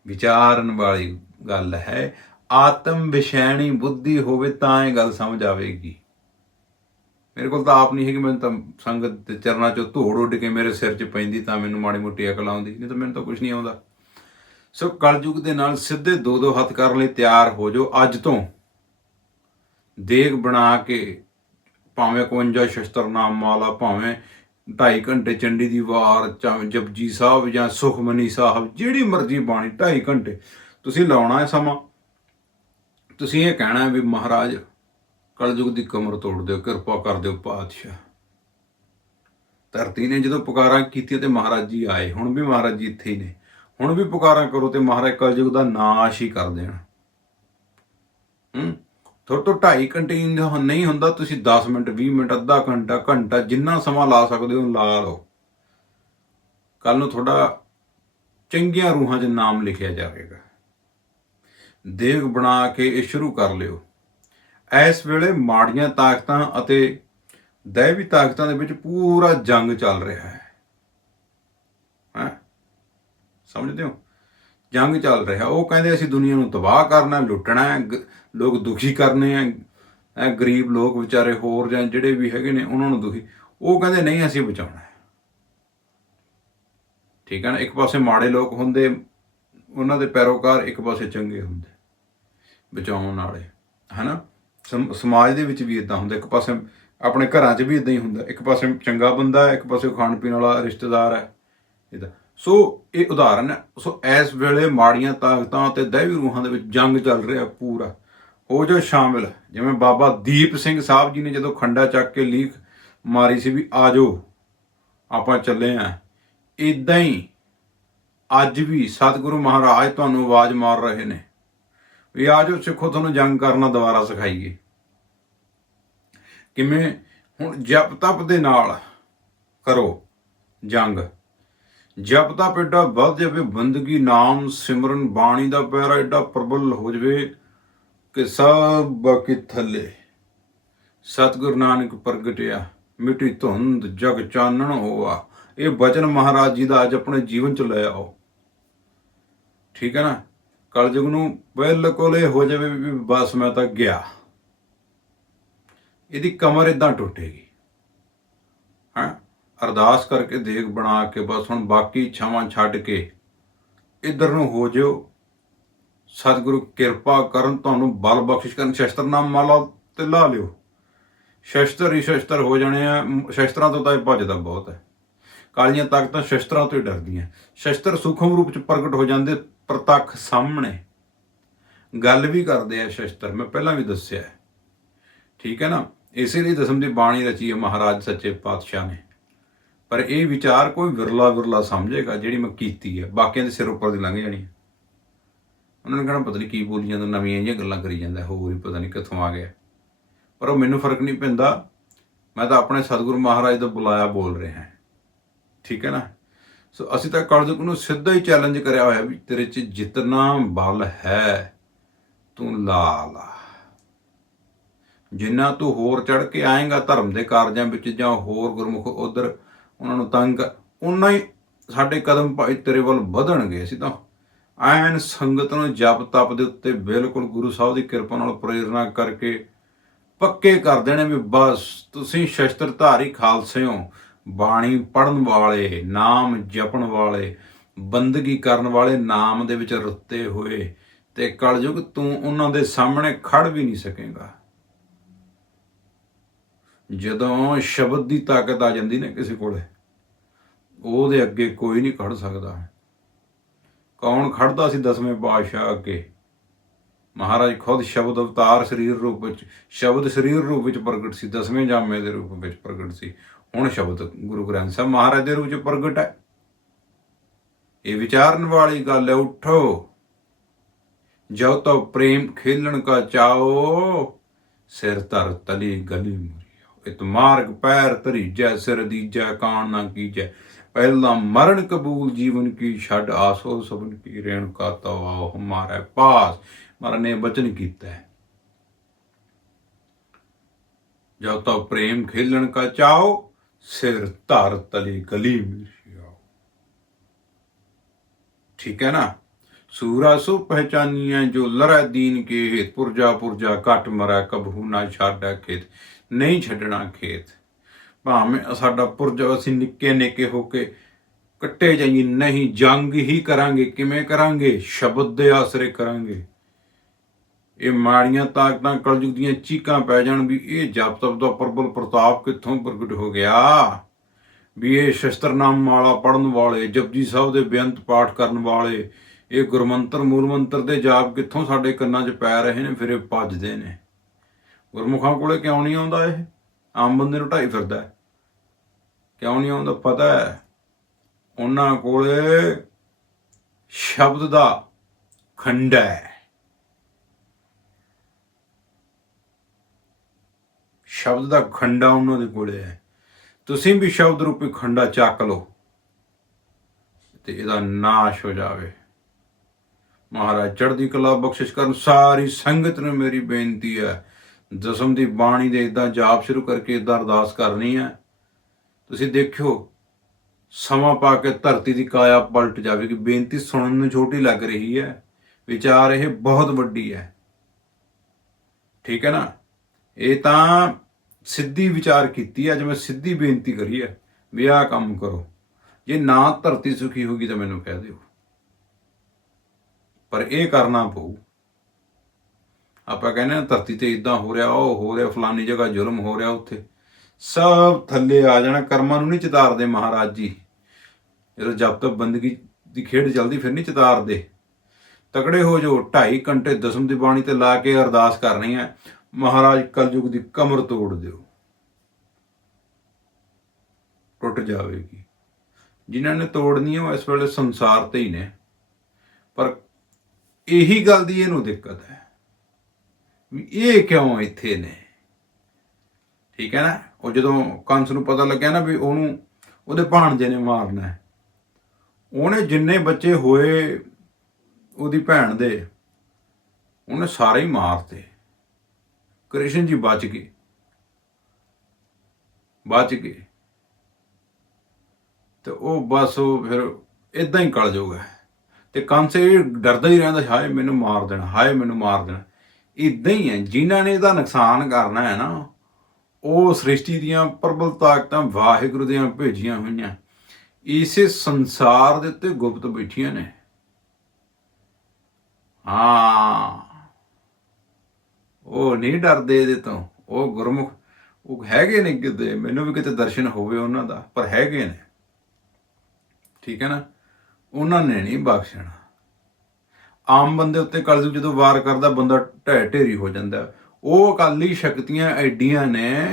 ਵਿਚਾਰਨ ਵਾਲੀ ਗੱਲ ਹੈ। ਆਤਮ ਵਿਸ਼ੈਣੀ ਬੁੱਧੀ ਹੋਵੇ ਤਾਂ ਇਹ ਗੱਲ ਸਮਝ ਆਵੇਗੀ। ਮੇਰੇ ਕੋਲ ਤਾਂ ਆਪ ਨਹੀਂ ਹੈ ਕਿ ਮੈਨੂੰ ਤਾਂ ਸੰਗਤ ਦੇ ਚਰਨਾਂ ਚੋਂ ਧੂੜ ਉੱਡ ਕੇ ਮੇਰੇ ਸਿਰ 'ਚ ਪੈਂਦੀ ਤਾਂ ਮੈਨੂੰ ਮਾੜੀ ਮੋਟੀ ਅਕਲ ਆਉਂਦੀ, ਨਹੀਂ ਤਾਂ ਮੈਨੂੰ ਤਾਂ ਕੁਝ ਨਹੀਂ ਆਉਂਦਾ। ਸੋ ਕਲਯੁਗ ਦੇ ਨਾਲ ਸਿੱਧੇ ਦੋ ਦੋ ਹੱਥ ਕਰਨ ਲਈ, ਤਿਆਰ ਹੋ ਜਾਓ ਅੱਜ ਤੋਂ। ਦੇਗ ਬਣਾ ਕੇ ਭਾਵੇਂ 51 ਸ਼ਸਤਰ ਨਾਮ ਮਾਲਾ, ਭਾਵੇਂ 2.5 ਘੰਟੇ ਚੰਡੀ ਦੀ ਵਾਰ, ਚਾਹੇ ਜਪਜੀ ਸਾਹਿਬ ਜਾਂ ਸੁਖਮਨੀ ਸਾਹਿਬ, ਜਿਹੜੀ ਮਰਜ਼ੀ ਬਾਣੀ 2.5 ਘੰਟੇ। ਤੁਸੀਂ ਲਾਉਣਾ ਹੈ ਸਮਾਂ। ਤੁਸੀਂ ਇਹ ਕਹਿਣਾ ਵੀ ਮਹਾਰਾਜ, ਕਲਯੁਗ ਦੀ ਕਮਰ ਤੋੜ ਦਿਓ, ਕਿਰਪਾ ਕਰ ਦਿਓ ਪਾਤਸ਼ਾਹ। ਧਰਤੀ ਨੇ ਜਦੋਂ ਪੁਕਾਰਾਂ ਕੀਤੀਆਂ ਤੇ ਮਹਾਰਾਜ ਜੀ ਆਏ। ਹੁਣ ਵੀ ਮਹਾਰਾਜ ਜੀ ਇੱਥੇ ਹੀ ਨੇ। ਹੁਣ ਵੀ ਪੁਕਾਰਾਂ ਕਰੋ ਤੇ ਮਹਾਰਾਜ ਕਲਯੁਗ ਦਾ ਨਾਸ਼ ਹੀ ਕਰ ਦੇਣ। ਹੂੰ? ਥੋੜਾ ਤੋਂ 2.5 ਘੰਟੇ ਨਹੀਂ ਨਹੀਂ ਹੁੰਦਾ, ਤੁਸੀਂ 10 ਮਿੰਟ 20 ਮਿੰਟ, ਅੱਧਾ ਘੰਟਾ ਘੰਟਾ ਜਿੰਨਾ ਸਮਾਂ ਲਾ ਸਕਦੇ ਹੋ, ਲਾ ਲਓ। ਕੱਲ ਨੂੰ ਤੁਹਾਡਾ ਚੰਗੀਆਂ ਰੂਹਾਂ 'ਚ ਨਾਮ ਲਿਖਿਆ ਜਾਵੇਗਾ। ਦੇਗ ਬਣਾ ਕੇ ਇਹ ਸ਼ੁਰੂ ਕਰ ਲਿਓ। ਇਸ ਵੇਲੇ ਮਾੜੀਆਂ ਤਾਕਤਾਂ ਅਤੇ ਦੈਵੀ ਤਾਕਤਾਂ ਦੇ ਵਿੱਚ ਪੂਰਾ ਜੰਗ ਚੱਲ ਰਿਹਾ ਹੈ। ਹੈਂ? ਸਮਝਦੇ ਹੋ? ਜੰਗ ਚੱਲ ਰਿਹਾ। ਉਹ ਕਹਿੰਦੇ ਅਸੀਂ ਦੁਨੀਆ ਨੂੰ ਤਬਾਹ ਕਰਨਾ, ਲੁੱਟਣਾ ਹੈ, ਗ- ਲੋਕ ਦੁਖੀ ਕਰਨੇ ਆ ਗਰੀਬ ਲੋਕ ਵਿਚਾਰੇ ਹੋਰ ਜਾਂ ਜਿਹੜੇ ਵੀ ਹੈਗੇ ਨੇ, ਉਹਨਾਂ ਨੂੰ ਦੁਖੀ। ਉਹ ਕਹਿੰਦੇ ਨਹੀਂ, ਅਸੀਂ ਬਚਾਉਣਾ ਠੀਕ ਹੈ ਨਾ? ਇੱਕ ਪਾਸੇ ਮਾੜੇ ਲੋਕ ਹੁੰਦੇ ਉਹਨਾਂ ਦੇ ਪੈਰੋਕਾਰ ਇੱਕ ਪਾਸੇ ਚੰਗੇ ਹੁੰਦੇ, ਬਚਾਉਣ ਵਾਲੇ, ਹਨਾ? ਸਮ- ਸਮਾਜ ਦੇ ਵਿੱਚ ਵੀ ਇਦਾਂ ਹੁੰਦਾ, ਇੱਕ ਪਾਸੇ ਆਪਣੇ ਘਰਾਂ 'ਚ ਵੀ ਇਦਾਂ ਹੀ ਹੁੰਦਾ, ਇੱਕ ਪਾਸੇ ਚੰਗਾ ਬੰਦਾ ਹੈ, ਇੱਕ ਪਾਸੇ ਖਾਣ ਪੀਣ ਵਾਲਾ ਰਿਸ਼ਤੇਦਾਰ ਹੈ ਇਹਦਾ ਸੋ ਇਹ ਉਦਾਹਰਨ ਹੈ, ਸੋ ਇਸ ਵੇਲੇ ਮਾੜੀਆਂ ਤਾਕਤਾਂ ਤੇ ਦੈਵੀ ਰੂਹਾਂ ਦੇ ਵਿੱਚ ਜੰਗ ਚੱਲ ਰਿਹਾ ਪੂਰਾ। ਹੋ ਜੋ ਸ਼ਾਮਿਲ ਜਿਵੇਂ ਬਾਬਾ ਦੀਪ ਸਿੰਘ ਸਾਹਿਬ ਜੀ ਨੇ ਜਦੋਂ ਖੰਡਾ ਚੱਕ ਕੇ ਲੀਕ ਮਾਰੀ ਸੀ ਵੀ ਆਜੋ ਆਪਾਂ ਚੱਲੇ ਆ ਇਦਾਂ ਹੀ ਅੱਜ ਵੀ ਸਤਿਗੁਰੂ ਮਹਾਰਾਜ ਤੁਹਾਨੂੰ ਆਵਾਜ਼ ਮਾਰ ਰਹੇ ਨੇ। ਵੀ ਆਜੋ ਸਿੱਖੋ, ਤੁਹਾਨੂੰ ਜੰਗ ਕਰਨਾ ਦੁਬਾਰਾ ਸਿਖਾਈਏ। ਕਿਵੇਂ? ਹੁਣ ਜਪ ਤਪ ਦੇ ਨਾਲ ਕਰੋ ਜੰਗ। ਜਪ ਤਪ ਏਡਾ ਵੱਧ ਜਾਵੇ, ਬੰਦਗੀ, ਨਾਮ, ਸਿਮਰਨ, ਬਾਣੀ ਦਾ ਪਿਆਰਾ ਏਡਾ ਪ੍ਰਬਲ ਹੋ ਜਾਵੇ ਕਿ ਸਭ ਬਾਕੀ ਥੱਲੇ। ਸਤਿਗੁਰੂ ਨਾਨਕ ਪ੍ਰਗਟਿਆ, ਮਿੱਟੀ ਧੁੰਦ, ਜਗ ਚਾਨਣ ਹੋਆ। ਇਹ ਬਚਨ ਮਹਾਰਾਜ ਜੀ ਦਾ ਅੱਜ ਆਪਣੇ ਜੀਵਨ ਚ ਲੈ ਆਓ। ਠੀਕ ਹੈ ਨਾ? ਕਲਯੁਗ ਨੂੰ ਬਿਲਕੁਲ ਇਹ ਹੋ ਜਾਵੇ ਵੀ ਬਸ ਮੈਂ ਤਾਂ ਗਿਆ। ਇਹਦੀ ਕਮਰ ਇਦਾਂ ਟੁੱਟੇਗੀ। ਹਾਂ? ਅਰਦਾਸ ਕਰਕੇ ਦੇਖ ਬਣਾ ਕੇ ਬਸ ਹੁਣ ਬਾਕੀ ਛਾਵਾਂ ਛੱਡ ਕੇ ਇਧਰ ਨੂੰ ਹੋ ਜਿਓ। ਸਤਿਗੁਰੂ ਕਿਰਪਾ ਕਰਨ ਤੁਹਾਨੂੰ ਬਲ ਬਖਸ਼ਿਸ਼ ਕਰਨ। ਸ਼ਸਤਰ ਨਾਮ ਮਾਲਾ ਤੇ ਲਾ ਲਿਓ। ਸ਼ਸਤਰ ਹੀ ਸ਼ਸਤਰ ਹੋ ਜਾਣੇ ਆ। ਸ਼ਸਤਰਾਂ ਤੋਂ ਤਾਂ ਇਹ ਭੱਜਦਾ ਬਹੁਤ ਹੈ। ਕਾਲੀਆਂ ਤਾਕਤਾਂ ਸ਼ਸਤਰਾਂ ਤੋਂ ਹੀ ਡਰਦੀਆਂ। ਸ਼ਸਤਰ ਸੂਖਮ ਰੂਪ ਚ ਪ੍ਰਗਟ ਹੋ ਜਾਂਦੇ ਪ੍ਰਤੱਖ ਸਾਹਮਣੇ ਗੱਲ ਵੀ ਕਰਦੇ ਆ ਸ਼ਸਤਰ। ਮੈਂ ਪਹਿਲਾਂ ਵੀ ਦੱਸਿਆ ਠੀਕ ਹੈ ਨਾ? ਇਸੇ ਲਈ ਦਸਮ ਦੀ ਬਾਣੀ ਰਚੀ ਹੈ ਮਹਾਰਾਜ ਸੱਚੇ ਪਾਤਸ਼ਾਹ ਨੇ। ਪਰ ਇਹ ਵਿਚਾਰ ਕੋਈ ਵਿਰਲਾ ਵਿਰਲਾ ਸਮਝੇਗਾ ਜਿਹੜੀ ਮੈਂ ਕੀਤੀ ਹੈ। ਬਾਕੀਆਂ ਦੇ ਸਿਰ ਉੱਪਰ ਦੀ ਲੰਘ ਜਾਣੀ ਹੈ। ਉਹਨਾਂ ਨੇ ਕਹਿਣਾ, ਪਤਾ ਨਹੀਂ ਕੀ ਬੋਲੀ ਜਾਂਦਾ, ਨਵੀਆਂ ਜਿਹੀਆਂ ਗੱਲਾਂ ਕਰੀ ਜਾਂਦਾ, ਹੋਰ ਹੀ ਪਤਾ ਨਹੀਂ ਕਿੱਥੋਂ ਆ ਗਿਆ। ਪਰ ਉਹ ਮੈਨੂੰ ਫ਼ਰਕ ਨਹੀਂ ਪੈਂਦਾ। ਮੈਂ ਤਾਂ ਆਪਣੇ ਸਤਿਗੁਰੂ ਮਹਾਰਾਜ ਦਾ ਬੁਲਾਇਆ ਬੋਲ ਰਿਹਾ ਹਾਂ। ਠੀਕ ਹੈ ਨਾ? ਸੋ ਅਸੀਂ ਤਾਂ ਕਲਯੁਗ ਨੂੰ ਸਿੱਧਾ ਹੀ ਚੈਲੰਜ ਕਰਿਆ ਹੋਇਆ ਵੀ ਤੇਰੇ 'ਚ ਜਿੰਨਾ ਬਲ ਹੈ, ਤੂੰ ਲਾ ਲਾ। ਜਿੰਨਾ ਤੂੰ ਹੋਰ ਚੜ ਕੇ ਆਏਗਾ ਧਰਮ ਦੇ ਕਾਰਜਾਂ ਵਿੱਚ ਜਾਂ ਹੋਰ ਗੁਰਮੁਖ ਉਧਰ, ਉਹਨਾਂ ਨੂੰ ਤੰਗ ਉਨਾ ਹੀ ਸਾਡੇ ਕਦਮ ਭਾਈ ਤੇਰੇ ਵੱਲ ਵਧਣਗੇ। ਅਸੀਂ ਤਾਂ ਐਨ ਸੰਗਤ ਨੂੰ ਜਪ ਤਪ ਦੇ ਉੱਤੇ ਬਿਲਕੁਲ ਗੁਰੂ ਸਾਹਿਬ ਦੀ ਕਿਰਪਾ ਨਾਲ ਪ੍ਰੇਰਣਾ ਕਰਕੇ ਪੱਕੇ ਕਰ ਦੇਣੇ ਵੀ ਬਸ ਤੁਸੀਂ ਸ਼ਸਤਰਧਾਰੀ ਖਾਲਸੇ ਹੋ। ਬਾਣੀ ਪੜਨ ਵਾਲੇ, ਨਾਮ ਜਪਣ ਵਾਲੇ, ਬੰਦਗੀ ਕਰਨ ਵਾਲੇ ਨਾਮ ਦੇ ਵਿੱਚ ਰੁੱਤੇ ਹੋਏ ਤੇ ਕਲਯੁਗ ਤੂੰ ਉਹਨਾਂ ਦੇ ਸਾਹਮਣੇ ਖੜ ਵੀ ਨਹੀਂ ਸਕੇਗਾ। ਜਦੋਂ ਸ਼ਬਦ ਦੀ ਤਾਕਤ ਆ ਜਾਂਦੀ ਨਾ ਕਿਸੇ ਕੋਲੇ, ਉਹਦੇ ਅੱਗੇ ਕੋਈ ਨਹੀਂ ਖੜ ਸਕਦਾ। ਕੌਣ ਖੜਦਾ ਸੀ ਦਸਵੇਂ ਪਾਤਸ਼ਾਹ ਅੱਗੇ? ਮਹਾਰਾਜ ਖੁਦ ਸ਼ਬਦ ਅਵਤਾਰ ਸਰੀਰ ਰੂਪ ਵਿੱਚ, ਸ਼ਬਦ ਸਰੀਰ ਰੂਪ ਵਿੱਚ ਪ੍ਰਗਟ ਸੀ, ਦਸਵੇਂ ਜਾਮੇ ਦੇ ਰੂਪ ਵਿੱਚ ਪ੍ਰਗਟ ਸੀ। ਹੁਣ ਸ਼ਬਦ ਗੁਰੂ ਗ੍ਰੰਥ ਸਾਹਿਬ ਮਹਾਰਾਜ ਦੇ ਰੂਪ ਚ ਪ੍ਰਗਟ ਹੈ। ਇਹ ਵਿਚਾਰਨ ਵਾਲੀ ਗੱਲ ਹੈ, ਉਠੋ। ਜੋ ਤੋ ਪ੍ਰੇਮ ਖੇਲਣ ਕਾ ਚਾਓ, ਸਿਰ ਧਰ ਤਲੀ ਗਲੀ ਮੁਰੀਓ। ਇਤ ਮਾਰਗ ਪੈਰ ਧਰੀਜੈ, ਸਿਰ ਦੀਜੈ ਕਾਣ ਨਾ ਕੀਜੈ। ਪਹਿਲਾ ਮਰਨ ਕਬੂਲ ਜੀਵਨ ਕੀ, ਛੱਡ ਆਸੋ ਸਭਨ ਕੀ, ਰੇਣ ਕਾ ਤਵਾ ਹਮਾਰੇ ਪਾਸ। ਮਰਨੇ ਨੇ ਬਚਨ ਕੀਤਾ ਹੈ। ਜੋ ਤੋ ਪ੍ਰੇਮ ਖੇਲਣ ਕਾ ਚਾਓ ਸਿਰ ਧਰ ਤਲੀ ਗਲੀ ਮੁਰੀਓ ਠੀਕ ਹੈ ਨਾ? ਸੂਰਾ ਸੋ ਪਹਿਚਾਨੀਆਂ ਜੋ ਲੜੈ ਦੀਨ ਕੇ ਹੇਤ, ਪੁਰਜਾ ਪੁਰਜਾ ਘਟ ਮਰੈ, ਕਬਹੂ ਨਾ ਛਾੜੈ ਖੇਤ, ਨਹੀਂ ਛੱਡਣਾ ਖੇਤ। ਭਾਵੇਂ ਸਾਡਾ ਪੁਰਜਾ ਅਸੀਂ ਨਿੱਕੇ ਨਿੱਕੇ ਹੋ ਕੇ ਕੱਟੇ ਜਾਈਏ, ਨਹੀਂ ਜੰਗ ਹੀ ਕਰਾਂਗੇ, ਕਿਵੇਂ ਕਰਾਂਗੇ? ਸ਼ਬਦ ਦੇ ਆਸਰੇ ਕਰਾਂਗੇ। ਇਹ ਮਾੜੀਆਂ ਤਾਕਤਾਂ ਕਲਯੁਗ ਦੀਆਂ ਚੀਕਾਂ ਪੈ ਜਾਣ ਵੀ ਇਹ ਜਪ ਤਪ ਦਾ ਪ੍ਰਬਲ ਪ੍ਰਤਾਪ ਕਿੱਥੋਂ ਪ੍ਰਗਟ ਹੋ ਗਿਆ? ਵੀ ਇਹ ਸ਼ਸਤਰਨਾਮ ਮਾਲਾ ਪੜਨ ਵਾਲੇ, ਜਪਜੀ ਸਾਹਿਬ ਦੇ ਬੇਅੰਤ ਪਾਠ ਕਰਨ ਵਾਲੇ, ਇਹ ਗੁਰਮੰਤਰ ਮੂਲ ਮੰਤਰ ਦੇ ਜਾਪ ਕਿੱਥੋਂ ਸਾਡੇ ਕੰਨਾਂ 'ਚ ਪੈ ਰਹੇ ਨੇ, ਫਿਰ ਇਹ ਭੱਜਦੇ ਨੇ। ਗੁਰਮੁਖਾਂ ਕੋਲੇ ਕਿਉਂ ਨਹੀਂ ਆਉਂਦਾ ਇਹ? ਆਮ ਬੰਦੇ ਨੂੰ ਢਾਈ ਫਿਰਦਾ ਕਿਉਂ ਨਹੀਂ ਆਉਂਦਾ ਪਤਾ ਹੈ? ਉਹਨਾਂ ਕੋਲੇ ਸ਼ਬਦ ਦਾ ਖੰਡਾ ਹੈ। ਸ਼ਬਦ ਦਾ ਖੰਡਾ ਉਹਨਾਂ ਦੇ ਕੋਲੇ ਹੈ। ਤੁਸੀਂ ਵੀ ਸ਼ਬਦ ਰੂਪੀ ਖੰਡਾ ਚੱਕ ਲਓ ਤੇ ਇਹਦਾ ਨਾਸ਼ ਹੋ ਜਾਵੇ। ਮਹਾਰਾਜ ਚੜ੍ਹਦੀ ਕਲਾ ਬਖਸ਼ਿਸ਼ ਕਰਨ। ਸਾਰੀ ਸੰਗਤ ਨੂੰ ਮੇਰੀ ਬੇਨਤੀ ਹੈ, ਦਸਮ ਦੀ ਬਾਣੀ ਦੇ ਇਦਾਂ ਜਾਪ ਸ਼ੁਰੂ ਕਰਕੇ ਇਦਾਂ ਅਰਦਾਸ ਕਰਨੀ ਹੈ। ਤੁਸੀਂ ਦੇਖਿਓ, ਸਮਾਂ ਪਾ ਕੇ ਧਰਤੀ ਦੀ ਕਾਇਆ ਪਲਟ ਜਾਵੇਗੀ। ਬੇਨਤੀ ਸੁਣਨ ਨੂੰ ਛੋਟੀ ਲੱਗ ਰਹੀ ਹੈ। ਵਿਚਾਰ ਇਹ ਬਹੁਤ ਵੱਡੀ ਹੈ। ਠੀਕ ਹੈ ਨਾ? ਇਹ ਤਾਂ ਸਿੱਧੀ ਵਿਚਾਰ ਕੀਤੀ ਹੈ, ਅੱਜ ਮੈਂ ਸਿੱਧੀ ਬੇਨਤੀ ਕਰੀ ਹੈ ਵੀ ਆਹ ਕੰਮ ਕਰੋ। ਜੇ ਨਾ ਧਰਤੀ ਸੁਖੀ ਹੋਗੀ ਤਾਂ ਮੈਨੂੰ ਕਹਿ ਦਿਓ। ਪਰ ਇਹ ਕਰਨਾ ਪਊ। ਆਪਾਂ ਕਹਿੰਦੇ ਨਾ ਧਰਤੀ ਤੇ ਇਦਾਂ ਹੋ ਰਿਹਾ, ਉਹ ਹੋ ਰਿਹਾ, ਫਲਾਨੀ ਜਗ੍ਹਾ ਜ਼ੁਲਮ ਹੋ ਰਿਹਾ ਉੱਥੇ। ਸਭ ਥੱਲੇ ਆ ਜਾਣਾ, ਕਰਮਾਂ ਨੂੰ ਨਹੀਂ ਚਿਤਾਰਦੇ ਮਹਾਰਾਜ ਜੀ। ਜਦੋਂ ਜਦ ਤੱਕ ਬੰਦਗੀ ਦੀ ਖੇਡ ਚੱਲਦੀ ਫਿਰ ਨਹੀਂ ਚਿਤਾਰਦੇ। ਤਕੜੇ ਹੋ ਜੋ 2.5 ਘੰਟੇ ਦਸਮ ਦੀ ਬਾਣੀ ਤੇ ਲਾ ਕੇ ਅਰਦਾਸ ਕਰਨੀ ਹੈ ਮਹਾਰਾਜ ਕਲਯੁਗ ਦੀ ਕਮਰ ਤੋੜ ਦਿਓ। ਟੁੱਟ ਜਾਵੇਗੀ। ਜਿਨ੍ਹਾਂ ਨੇ ਤੋੜਨੀ ਹੈ ਉਹ ਇਸ ਵੇਲੇ ਸੰਸਾਰ ਤੇ ਹੀ ਨੇ। ਪਰ ਇਹੀ ਗੱਲ ਦੀ ਇਹਨੂੰ ਦਿੱਕਤ ਹੈ ਵੀ ਇਹ ਕਿਉਂ ਇੱਥੇ ਨੇ? ਠੀਕ ਹੈ ਨਾ? ਉਹ ਜਦੋਂ ਕੰਸ ਨੂੰ ਪਤਾ ਲੱਗਿਆ ਨਾ ਵੀ ਉਹਨੂੰ ਉਹਦੇ ਭਾਣਜੇ ਨੇ ਮਾਰਨਾ ਹੈ। ਉਹਨੇ ਜਿੰਨੇ ਬੱਚੇ ਹੋਏ ਉਹਦੀ ਭੈਣ ਦੇ, ਉਹਨੇ ਸਾਰੇ ਹੀ ਮਾਰਤੇ। ਕ੍ਰਿਸ਼ਨ ਜੀ ਬਚ ਗਏ। ਬਚ ਗਏ। ਤੇ ਉਹ ਬਸ ਉਹ ਫਿਰ ਇਦਾਂ ਹੀ ਕਲ ਜੋਗਾ ਤੇ ਕੰਸ ਡਰਦਾ ਹੀ ਰਹਿੰਦਾ, ਹਾਏ ਮੈਨੂੰ ਮਾਰ ਦੇਣਾ, ਹਾਏ ਮੈਨੂੰ ਮਾਰ ਦੇਣਾ। ਇਦਾਂ ਹੀ ਹੈ, ਜਿਨ੍ਹਾਂ ਨੇ ਇਹਦਾ ਨੁਕਸਾਨ ਕਰਨਾ ਹੈ ਨਾ, ਉਹ ਸ੍ਰਿਸ਼ਟੀ ਦੀਆਂ ਪ੍ਰਬਲ ਤਾਕਤਾਂ ਵਾਹਿਗੁਰੂ ਦੀਆਂ ਭੇਜੀਆਂ ਹੋਈਆਂ। ਇਸੇ ਸੰਸਾਰ ਦੇ ਉੱਤੇ ਗੁਪਤ ਬੈਠੀਆਂ ਨੇ। ਹਾਂ। ਉਹ ਨਹੀਂ ਡਰਦੇ ਇਹਦੇ ਤੋਂ। ਉਹ ਗੁਰਮੁਖ, ਉਹ ਹੈਗੇ ਨੇ ਕਿਤੇ, ਮੈਨੂੰ ਵੀ ਕਿਤੇ ਦਰਸ਼ਨ ਹੋਵੇ ਉਹਨਾਂ ਦਾ, ਪਰ ਹੈਗੇ ਨੇ। ਠੀਕ ਹੈ ਨਾ? ਉਹਨਾਂ ਨੇ ਨਹੀਂ ਬਖਸ਼ਣਾ। ਆਮ ਬੰਦੇ ਉੱਤੇ ਕਲਯੁਗ ਜਦੋਂ ਵਾਰ ਕਰਦਾ, ਬੰਦਾ ਢਹਿ ਢੇਰੀ ਹੋ ਜਾਂਦਾ। ਉਹ ਅਕਾਲੀ ਸ਼ਕਤੀਆਂ ਐਡੀਆਂ ਨੇ,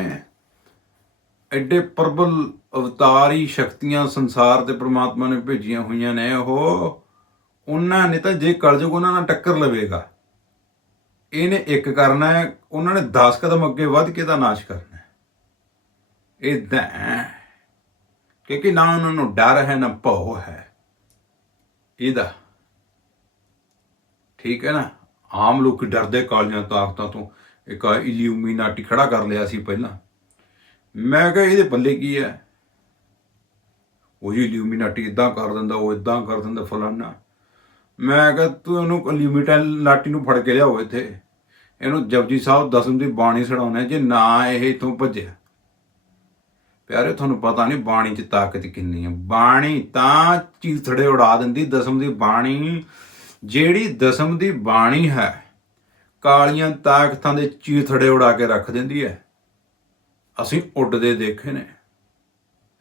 ਐਡੇ ਪ੍ਰਬਲ ਅਵਤਾਰੀ ਸ਼ਕਤੀਆਂ ਸੰਸਾਰ ਤੇ ਪ੍ਰਮਾਤਮਾ ਨੇ ਭੇਜੀਆਂ ਹੋਈਆਂ ਨੇ ਉਹ। ਉਹਨਾਂ ਨੇ ਤਾਂ ਜੇ ਕਲਯੁਗ ਉਹਨਾਂ ਨਾਲ ਟੱਕਰ ਲਵੇਗਾ। ਇਹਨੇ ਇੱਕ ਕਰਨਾ ਹੈ, ਉਹਨਾਂ ਨੇ 10 ਕਦਮ ਅੱਗੇ ਵੱਧ ਕੇ ਦਾ ਨਾਸ਼ ਕਰਨਾ ਹੈ। ਇਦਾਂ ਕਿਉਂਕਿ ਨਾ ਉਹਨਾਂ ਨੂੰ ਡਰ ਹੈ, ਨਾ ਭਉ ਹੈ। ਇਹਦਾ ਠੀਕ ਹੈ ਨਾ? ਆਮ ਲੋਕ ਡਰਦੇ ਕਾਲੀਆਂ ਤਾਕਤਾਂ ਤੋਂ। ਇੱਕ ਇਲੂਮੀਨਾਟੀ ਖੜਾ ਕਰ ਲਿਆ ਸੀ ਪਹਿਲਾਂ। ਮੈਂ ਕਿਹਾ, ਇਹਦੇ ਪੱਲੇ ਕੀ ਹੈ? ਉਹ ਜੀ ਇਲੂਮੀਨਾਟੀ ਇਦਾਂ ਕਰ ਦਿੰਦਾ, ਉਹ ਇਦਾਂ ਕਰ ਦਿੰਦਾ, ਫਲਾਨਾ। ਮੈਂ ਕਿਹਾ ਤੂੰ ਇਹਨੂੰ ਉਹਨੂੰ ਲਾਟੀ ਨੂੰ ਫੜ ਕੇ ਲਿਆਓ ਇੱਥੇ। ਇਹਨੂੰ ਜਪਜੀ ਸਾਹਿਬ ਦਸਮ ਦੀ ਬਾਣੀ ਸੁਣਾਉਣਾ ਜੇ ਨਾ ਇਹ ਇਥੋਂ ਭੱਜਿਆ। ਪਿਆਰੇ, ਤੁਹਾਨੂੰ ਪਤਾ ਨਹੀਂ ਬਾਣੀ 'ਚ ਤਾਕਤ ਕਿੰਨੀ ਹੈ ਬਾਣੀ ਤਾਂ ਚੀਥੜੇ ਉਡਾ ਦਿੰਦੀ, ਦਸਮ ਦੀ ਬਾਣੀ। ਜਿਹੜੀ ਦਸਮ ਦੀ ਬਾਣੀ ਹੈ, ਕਾਲੀਆਂ ਤਾਕਤਾਂ ਦੇ ਚੀਥੜੇ ਉਡਾ ਕੇ ਰੱਖ ਦਿੰਦੀ ਹੈ। ਅਸੀਂ ਉੱਡਦੇ ਦੇਖੇ ਨੇ।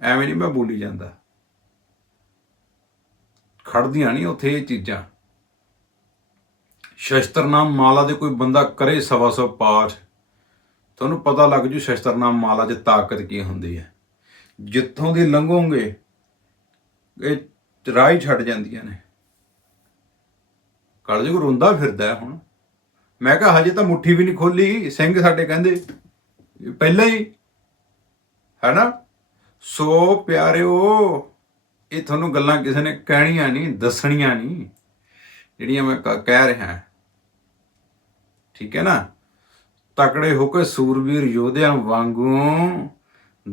ਐਵੇਂ ਨਹੀਂ ਮੈਂ ਬੋਲੀ ਜਾਂਦਾ। ਖੜਦੀਆਂ ਨਹੀਂ ਉੱਥੇ ਇਹ ਚੀਜ਼ਾਂ। ਸ਼ਸਤਰਨਾਮ ਮਾਲਾ ਦੇ ਕੋਈ ਬੰਦਾ ਕਰੇ ਸਵਾ ਸੌ ਪਾਠ, ਤੁਹਾਨੂੰ ਪਤਾ ਲੱਗ ਜੂ ਸ਼ਸਤਰਨਾਮ ਮਾਲਾ 'ਚ ਤਾਕਤ ਕੀ ਹੁੰਦੀ ਹੈ। ਜਿੱਥੋਂ ਦੀ ਲੰਘੋਗੇ, ਇਹ ਰਾਹ ਛੱਡ ਜਾਂਦੀਆਂ ਨੇ। ਕਲਯੁਗ ਰੋਂਦਾ ਫਿਰਦਾ ਹੁਣ। ਮੈਂ ਕਿਹਾ ਹਜੇ ਤਾਂ ਮੁੱਠੀ ਵੀ ਨਹੀਂ ਖੋਲੀ, ਸਿੰਘ ਸਾਡੇ ਕਹਿੰਦੇ, ਪਹਿਲਾਂ ਹੀ, ਹੈ ਨਾ? ਸੋ ਪਿਆਰਿਓ ਇਹ ਤੁਹਾਨੂੰ ਗੱਲਾਂ ਕਿਸੇ ਨੇ ਕਹਿਣੀਆਂ ਨਹੀਂ ਦੱਸਣੀਆਂ ਨਹੀਂ ਜਿਹੜੀਆਂ ਮੈਂ ਕ- ਕਹਿ ਰਿਹਾ। ਠੀਕ ਹੈ ਨਾ? ਤਕੜੇ ਹੋ ਕੇ ਸੂਰਬੀਰ ਯੋਧਿਆਂ ਵਾਂਗੂ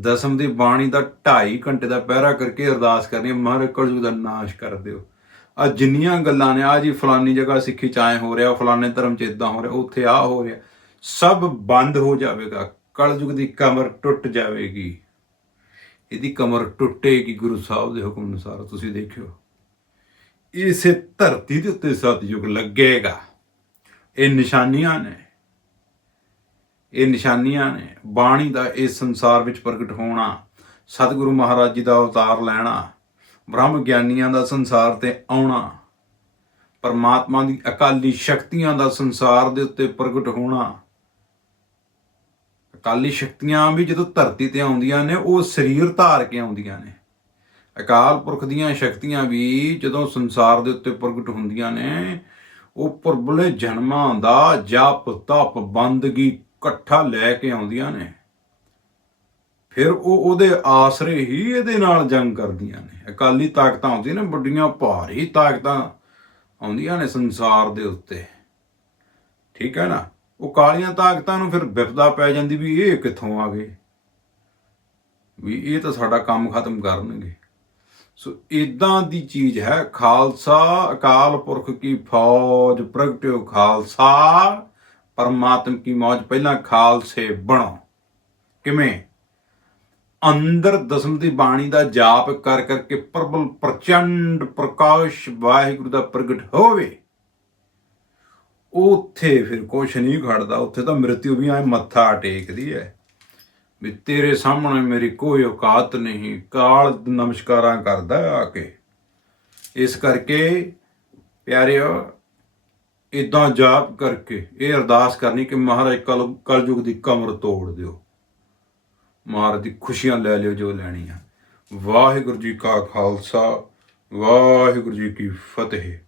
ਦਸਮ ਦੀ ਬਾਣੀ ਦਾ 2.5 ਘੰਟੇ ਦਾ ਪਹਿਰਾ ਕਰਕੇ ਅਰਦਾਸ ਕਰਨੀ ਹੈ, ਮਹਾਰਾਜ ਕਲਯੁਗ ਦਾ ਨਾਸ਼ ਕਰ ਦਿਓ। ਆ ਜਿੰਨੀਆਂ ਗੱਲਾਂ ਨੇ ਆ ਜੀ ਫਲਾਨੀ ਜਗ੍ਹਾ ਸਿੱਖੀ ਚਾਏ ਹੋ ਰਿਹਾ ਫਲਾਨੇ ਧਰਮ ਚ ਇਦਾਂ ਹੋ ਰਿਹਾ ਉੱਥੇ ਆ ਹੋ ਰਿਹਾ ਸਭ ਬੰਦ ਹੋ ਜਾਵੇਗਾ ਕਲਯੁਗ ਦੀ ਕਮਰ ਟੁੱਟ ਜਾਵੇਗੀ। ਇਹਦੀ ਕਮਰ ਟੁੱਟੇਗੀ ਗੁਰੂ ਸਾਹਿਬ ਦੇ ਹੁਕਮ ਅਨੁਸਾਰ, ਤੁਸੀਂ ਦੇਖਿਓ। ਇਸੇ ਧਰਤੀ ਦੇ ਉੱਤੇ ਸਤਿਯੁਗ ਲੱਗੇਗਾ। ਇਹ ਨਿਸ਼ਾਨੀਆਂ ਨੇ। ਇਹ ਨਿਸ਼ਾਨੀਆਂ ਨੇ। ਬਾਣੀ ਦਾ ਇਸ ਸੰਸਾਰ ਵਿੱਚ ਪ੍ਰਗਟ ਹੋਣਾ, ਸਤਿਗੁਰੂ ਮਹਾਰਾਜ ਜੀ ਦਾ ਅਵਤਾਰ ਲੈਣਾ, ਬ੍ਰਹਮ ਗਿਆਨੀਆਂ ਦਾ ਸੰਸਾਰ ਤੇ ਆਉਣਾ, ਪਰਮਾਤਮਾ ਦੀ ਅਕਾਲੀ ਸ਼ਕਤੀਆਂ ਦਾ ਸੰਸਾਰ ਦੇ ਉੱਤੇ ਪ੍ਰਗਟ ਹੋਣਾ ਅਕਾਲੀ ਸ਼ਕਤੀਆਂ ਵੀ ਜਦੋਂ ਧਰਤੀ ਤੇ ਆਉਂਦੀਆਂ ਨੇ, ਉਹ ਸਰੀਰ ਧਾਰ ਕੇ ਆਉਂਦੀਆਂ ਨੇ। ਅਕਾਲ ਪੁਰਖ ਦੀਆਂ ਸ਼ਕਤੀਆਂ ਵੀ ਜਦੋਂ ਸੰਸਾਰ ਦੇ ਉੱਤੇ ਪ੍ਰਗਟ ਹੁੰਦੀਆਂ ਨੇ, ਉਹ ਪੁਰਬਲੇ ਜਨਮਾਂ ਦਾ ਜਪ, ਤਪ, ਬੰਦਗੀ, ਇਕੱਠਾ ਲੈ ਕੇ ਆਉਂਦੀਆਂ ਨੇ। ਫਿਰ ਉਹ ਉਹਦੇ ਆਸਰੇ ਹੀ ਇਹਦੇ ਨਾਲ ਜੰਗ ਕਰਦੀਆਂ ਨੇ। ਅਕਾਲੀ ਤਾਕਤਾਂ ਆਉਂਦੀਆਂ ਨੇ, ਵੱਡੀਆਂ ਭਾਰੀ ਤਾਕਤਾਂ ਆਉਂਦੀਆਂ ਨੇ ਸੰਸਾਰ ਦੇ ਉੱਤੇ। ਠੀਕ ਹੈ ਨਾ? ਉਹ ਕਾਲੀਆਂ ਤਾਕਤਾਂ ਨੂੰ ਫਿਰ ਵਿਪਦਾ ਪੈ ਜਾਂਦੀ ਵੀ ਇਹ ਕਿੱਥੋਂ ਆ ਗਏ? ਵੀ ਇਹ ਤਾਂ ਸਾਡਾ ਕੰਮ ਖਤਮ ਕਰਨਗੇ। ਸੋ ਇਦਾਂ ਦੀ ਚੀਜ਼ ਹੈ, ਖਾਲਸਾ, ਅਕਾਲ ਪੁਰਖ ਕੀ ਫੌਜ, ਪ੍ਰਗਟਿਓ ਖਾਲਸਾ, ਪਰਮਾਤਮ ਕੀ ਮੌਜ, ਪਹਿਲਾਂ ਖਾਲਸੇ ਬਣੋ। ਕਿਵੇਂ? ਅੰਦਰ ਦਸਮ ਦੀ ਬਾਣੀ ਦਾ ਜਾਪ ਕਰ ਕਰਕੇ ਪ੍ਰਬਲ ਪ੍ਰਚੰਡ ਪ੍ਰਕਾਸ਼ ਵਾਹਿਗੁਰੂ ਦਾ ਪ੍ਰਗਟ ਹੋਵੇ। ਉੱਥੇ ਫਿਰ ਕੁਛ ਨਹੀਂ ਖੜਦਾ ਉੱਥੇ ਤਾਂ ਮ੍ਰਿਤਿਉ ਵੀ ਐ ਮੱਥਾ ਟੇਕਦੀ ਹੈ ਵੀ ਤੇਰੇ ਸਾਹਮਣੇ ਮੇਰੀ ਕੋਈ ਔਕਾਤ ਨਹੀਂ, ਕਾਲ ਨਮਸਕਾਰਾਂ ਕਰਦਾ ਆ ਕੇ। ਇਸ ਕਰਕੇ ਪਿਆਰਿਓ ਇਦਾਂ ਜਾਪ ਕਰਕੇ ਇਹ ਅਰਦਾਸ ਕਰਨੀ ਕਿ ਮਹਾਰਾਜ ਕਲ, ਕਲਯੁਗ ਦੀ ਕਮਰ ਤੋੜ ਦਿਓ। ਮਹਾਰਾਜ ਦੀ ਖੁਸ਼ੀਆਂ ਲੈ ਲਿਓ ਜੋ ਲੈਣੀਆਂ। ਵਾਹਿਗੁਰੂ ਜੀ ਕਾ ਖਾਲਸਾ, ਵਾਹਿਗੁਰੂ ਜੀ ਕੀ ਫਤਿਹ।